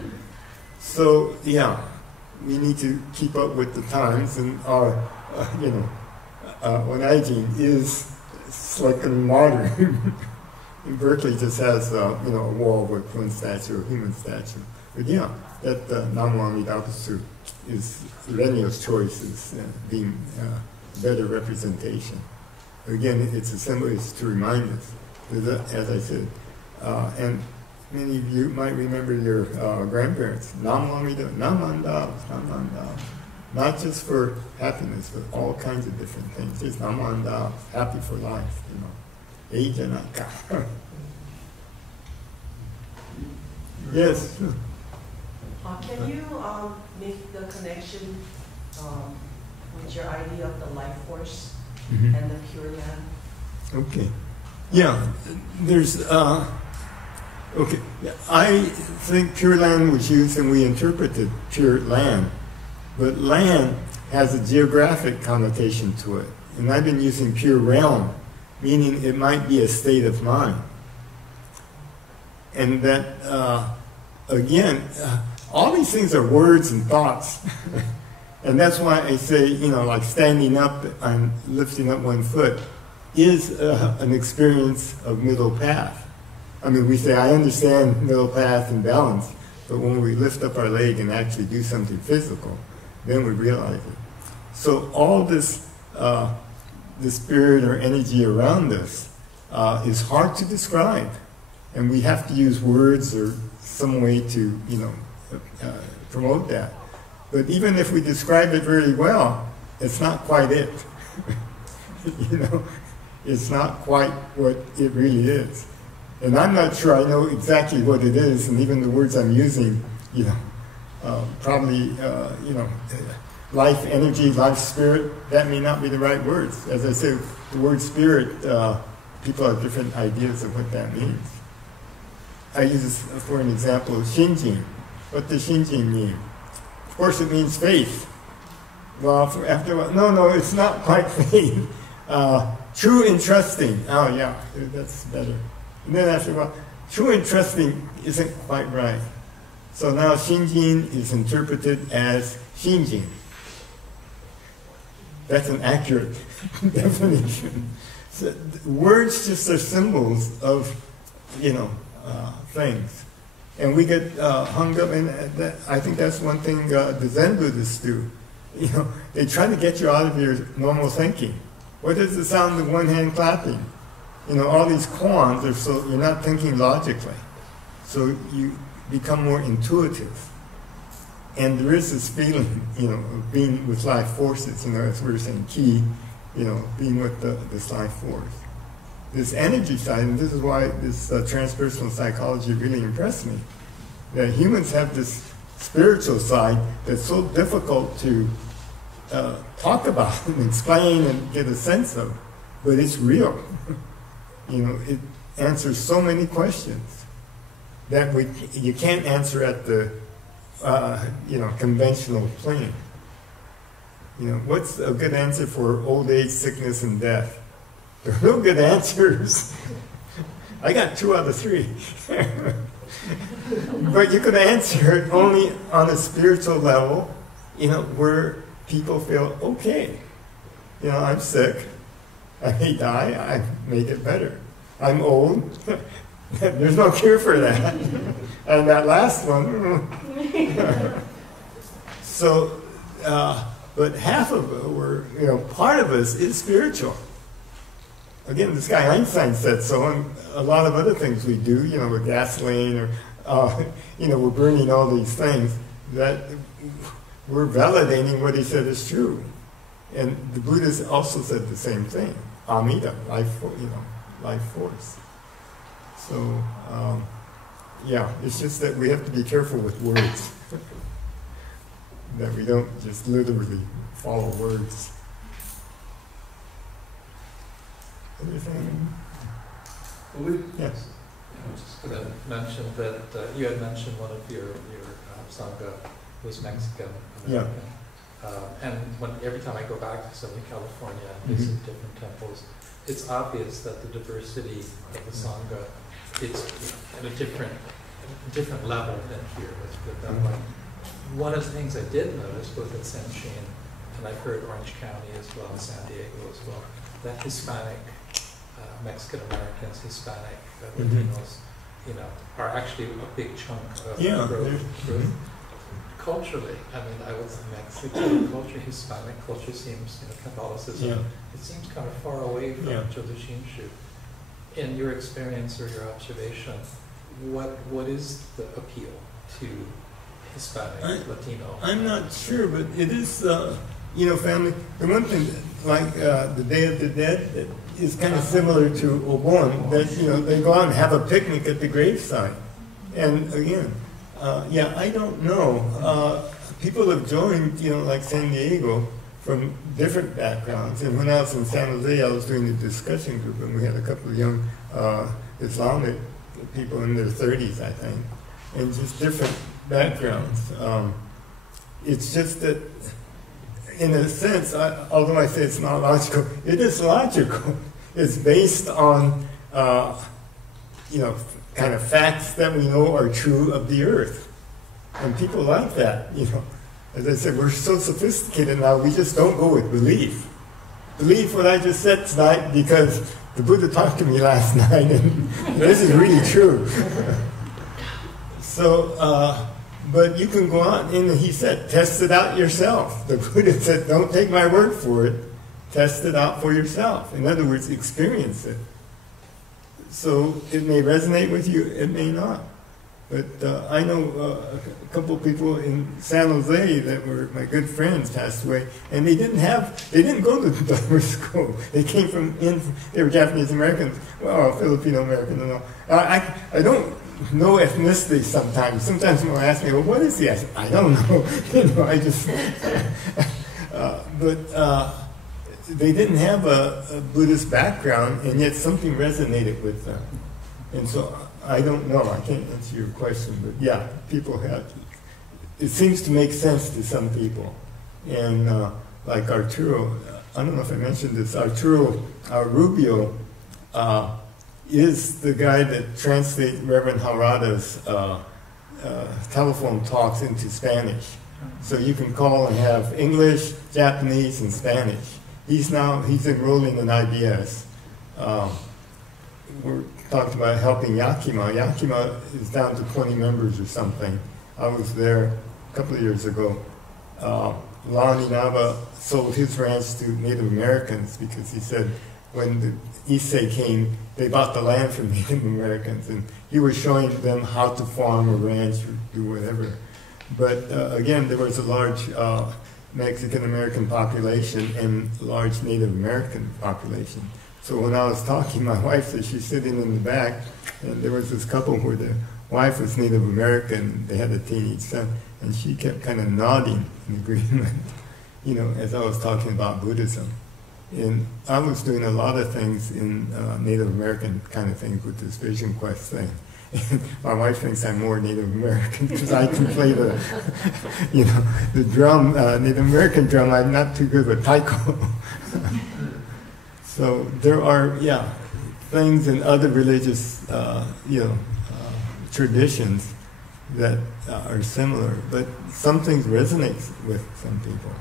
So, yeah, we need to keep up with the times, and our, you know, Onaijin is slick and modern. And Berkeley just has, you know, a wall with one statue, a human statue. But yeah, that Namu Amida Butsu is Renyo's choice is being better representation. Again, it's a symbol, it's to remind us, as I said. And many of you might remember your grandparents. Namu Amida, Namanda, Namanda. Not just for happiness, but all kinds of different things. It's Namanda, happy for life, you know. Eijanaka. Yes. Can you make the connection with your idea of the life force and the pure land? Okay. Yeah, there's Okay, I think Pure Land was used and we interpreted Pure Land, but land has a geographic connotation to it. And I've been using Pure Realm, meaning it might be a state of mind. And that, again, all these things are words and thoughts. And that's why I say, you know, like standing up and lifting up one foot is an experience of middle path. I mean, we say, I understand middle path and balance, but when we lift up our leg and actually do something physical, then we realize it. So all this, the spirit or energy around us is hard to describe. And we have to use words or some way to, you know, promote that. But even if we describe it very well, it's not quite it. You know, it's not quite what it really is. And I'm not sure I know exactly what it is, and even the words I'm using, you know, probably, you know, life energy, life spirit, that may not be the right words. As I said, the word spirit, people have different ideas of what that means. I use, for an example, Shinjin. What does Shinjin mean? Of course, it means faith. Well, after a while, no, it's not quite faith. True and trusting. Oh, yeah, that's better. And then after a while, true and trusting isn't quite right. So now Shinjin is interpreted as Shinjin. That's an accurate definition. So words just are symbols of, you know, things. And we get hung up in that. I think that's one thing the Zen Buddhists do. You know, they try to get you out of your normal thinking. What is the sound of one hand clapping? You know, all these koans are so you're not thinking logically. So you become more intuitive. And there is this feeling, you know, of being with life forces, you know, as we were saying, ki, you know, being with this life force. This energy side, and this is why this transpersonal psychology really impressed me, that humans have this spiritual side that's so difficult to talk about and explain and get a sense of, but it's real. You know, it answers so many questions that you can't answer at the you know, conventional plane. You know, what's a good answer for old age, sickness, and death? There are no good answers. I got 2 out of 3. But you could answer it only on a spiritual level, you know, where people feel, okay, you know, I'm sick, I may die, I may get better. I'm old, there's no cure for that. And that last one, so, but half of it were, you know, part of us is spiritual. Again, this guy Einstein said so, and a lot of other things we do, you know, with gasoline or, you know, we're burning all these things, that we're validating what he said is true. And the Buddhists also said the same thing, Amida, life force. So, yeah, it's just that we have to be careful with words, that we don't just literally follow words. Anything? Yes. I'm just going to mention that you had mentioned one of your Sangha was Mexican American. Yeah. And every time I go back to Southern California and visit different temples, it's obvious that the diversity of the Sangha is at a different level than here. Let's put it that way. One of the things I did notice both at Senshin and I've heard Orange County as well, San Diego as well, that Hispanic, Mexican Americans, Hispanic, Latinos, you know, are actually a big chunk of growth. Culturally, I mean, I was Mexican culture, Hispanic culture seems, you know, Catholicism, it seems kind of far away from Chodo Shinshu. In your experience or your observation, what is the appeal to Hispanic, Latino? I'm not sure, but it is, you know, family. The one thing, like the Day of the Dead, is kind of similar to Obon, that, you know, they go out and have a picnic at the gravesite. And again, yeah, I don't know. People have joined, you know, like San Diego, from different backgrounds. And when I was in San Jose, I was doing a discussion group, and we had a couple of young Islamic people in their 30s, I think, and just different backgrounds. It's just that, in a sense, although I say it's not logical, it is logical. It's based on, kind of facts that we know are true of the earth. And people like that, As I said, we're so sophisticated now, we just don't go with belief. Believe what I just said tonight because the Buddha talked to me last night, and this is really true. So, but you can go out and he said, test it out yourself. The Buddha said, don't take my word for it. Test it out for yourself. In other words, experience it. So it may resonate with you, it may not. But I know a couple of people in San Jose that were my good friends passed away, and they didn't go to the Dharma school. They came they were Japanese Americans, well, Filipino American, I don't know. I don't know ethnicity sometimes. Sometimes people ask me, well, what is the ethnicity? I don't know. I just, but they didn't have a Buddhist background, and yet something resonated with them. And so I don't know. I can't answer your question, but yeah, people have. It seems to make sense to some people, and like Arturo. I don't know if I mentioned this. Arturo Rubio is the guy that translates Reverend Harada's telephone talks into Spanish. So you can call and have English, Japanese, and Spanish. He's enrolling in IBS. We're talking about helping Yakima. Yakima is down to 20 members or something. I was there a couple of years ago. Lon Inaba sold his ranch to Native Americans because he said when the Issei came, they bought the land from Native Americans, and he was showing them how to farm a ranch or do whatever. But again, there was a large Mexican-American population and large Native American population. So when I was talking, my wife said she's sitting in the back, and there was this couple where the wife was Native American, they had a teenage son, and she kept kind of nodding in agreement, as I was talking about Buddhism. And I was doing a lot of things in Native American kind of things with this Vision Quest thing. And my wife thinks I'm more Native American because I can play the drum, Native American drum. I'm not too good with taiko. So there are, things in other religious, traditions that are similar, but some things resonate with some people.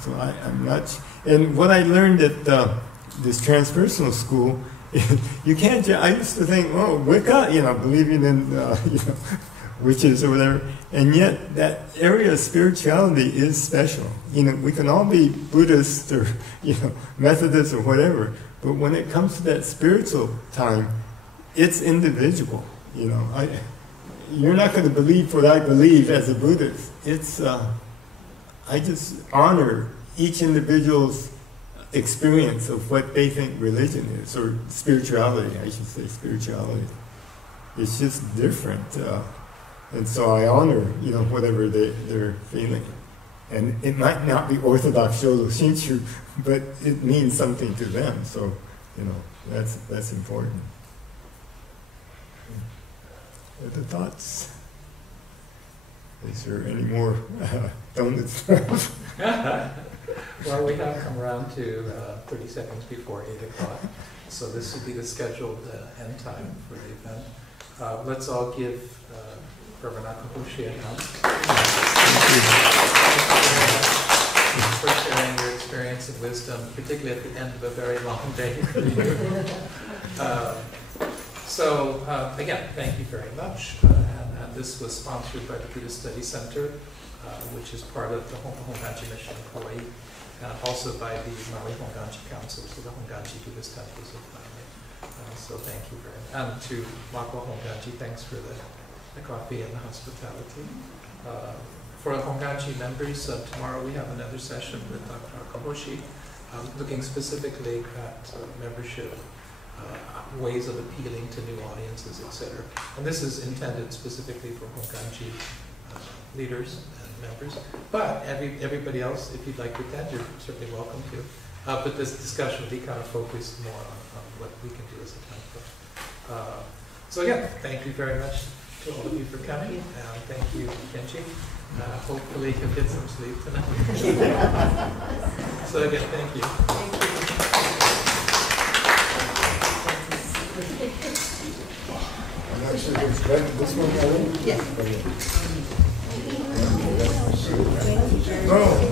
So I'm not, and what I learned at this transpersonal school, you can't, I used to think, oh, Wicca, believing in, witches or whatever, and yet that area of spirituality is special. We can all be Buddhist or, Methodist or whatever, but when it comes to that spiritual time, it's individual. You're not going to believe what I believe as a Buddhist. It's, I just honor each individual's experience of what they think religion is, or spirituality, I should say spirituality. It's just different. And so I honor, whatever they're feeling. And it might not be Orthodox Shodo Shinshu, but it means something to them. So, that's important. Other thoughts? Is there any more donuts? Well, we have come around to 30 seconds before 8 o'clock, so this would be the scheduled end time for the event. Let's all give Reverend Akahoshi a hand. Thank you for sharing your experience and wisdom, particularly at the end of a very long day for you. Again, thank you very much. And this was sponsored by the Buddhist Study Center, which is part of the Honganji Mission in Hawaii, and also by the Maui Honganji Council, so the Honganji Buddhist Temples of Maui. So thank you very much. And to Makawao Honganji, thanks for the coffee and the hospitality. For Honganji members, tomorrow we have another session with Dr. Akahoshi, looking specifically at membership, ways of appealing to new audiences, etc. And this is intended specifically for Honganji leaders and members. But everybody else, if you'd like to attend, you're certainly welcome to. But this discussion will be kind of focused more on what we can do as a temple. So again, thank you very much to all of you for coming. Thank you, Kenji. Hopefully you'll get some sleep tonight. So again, thank you. I'm not sure if it's better this one, Ellen? Yeah. Oh.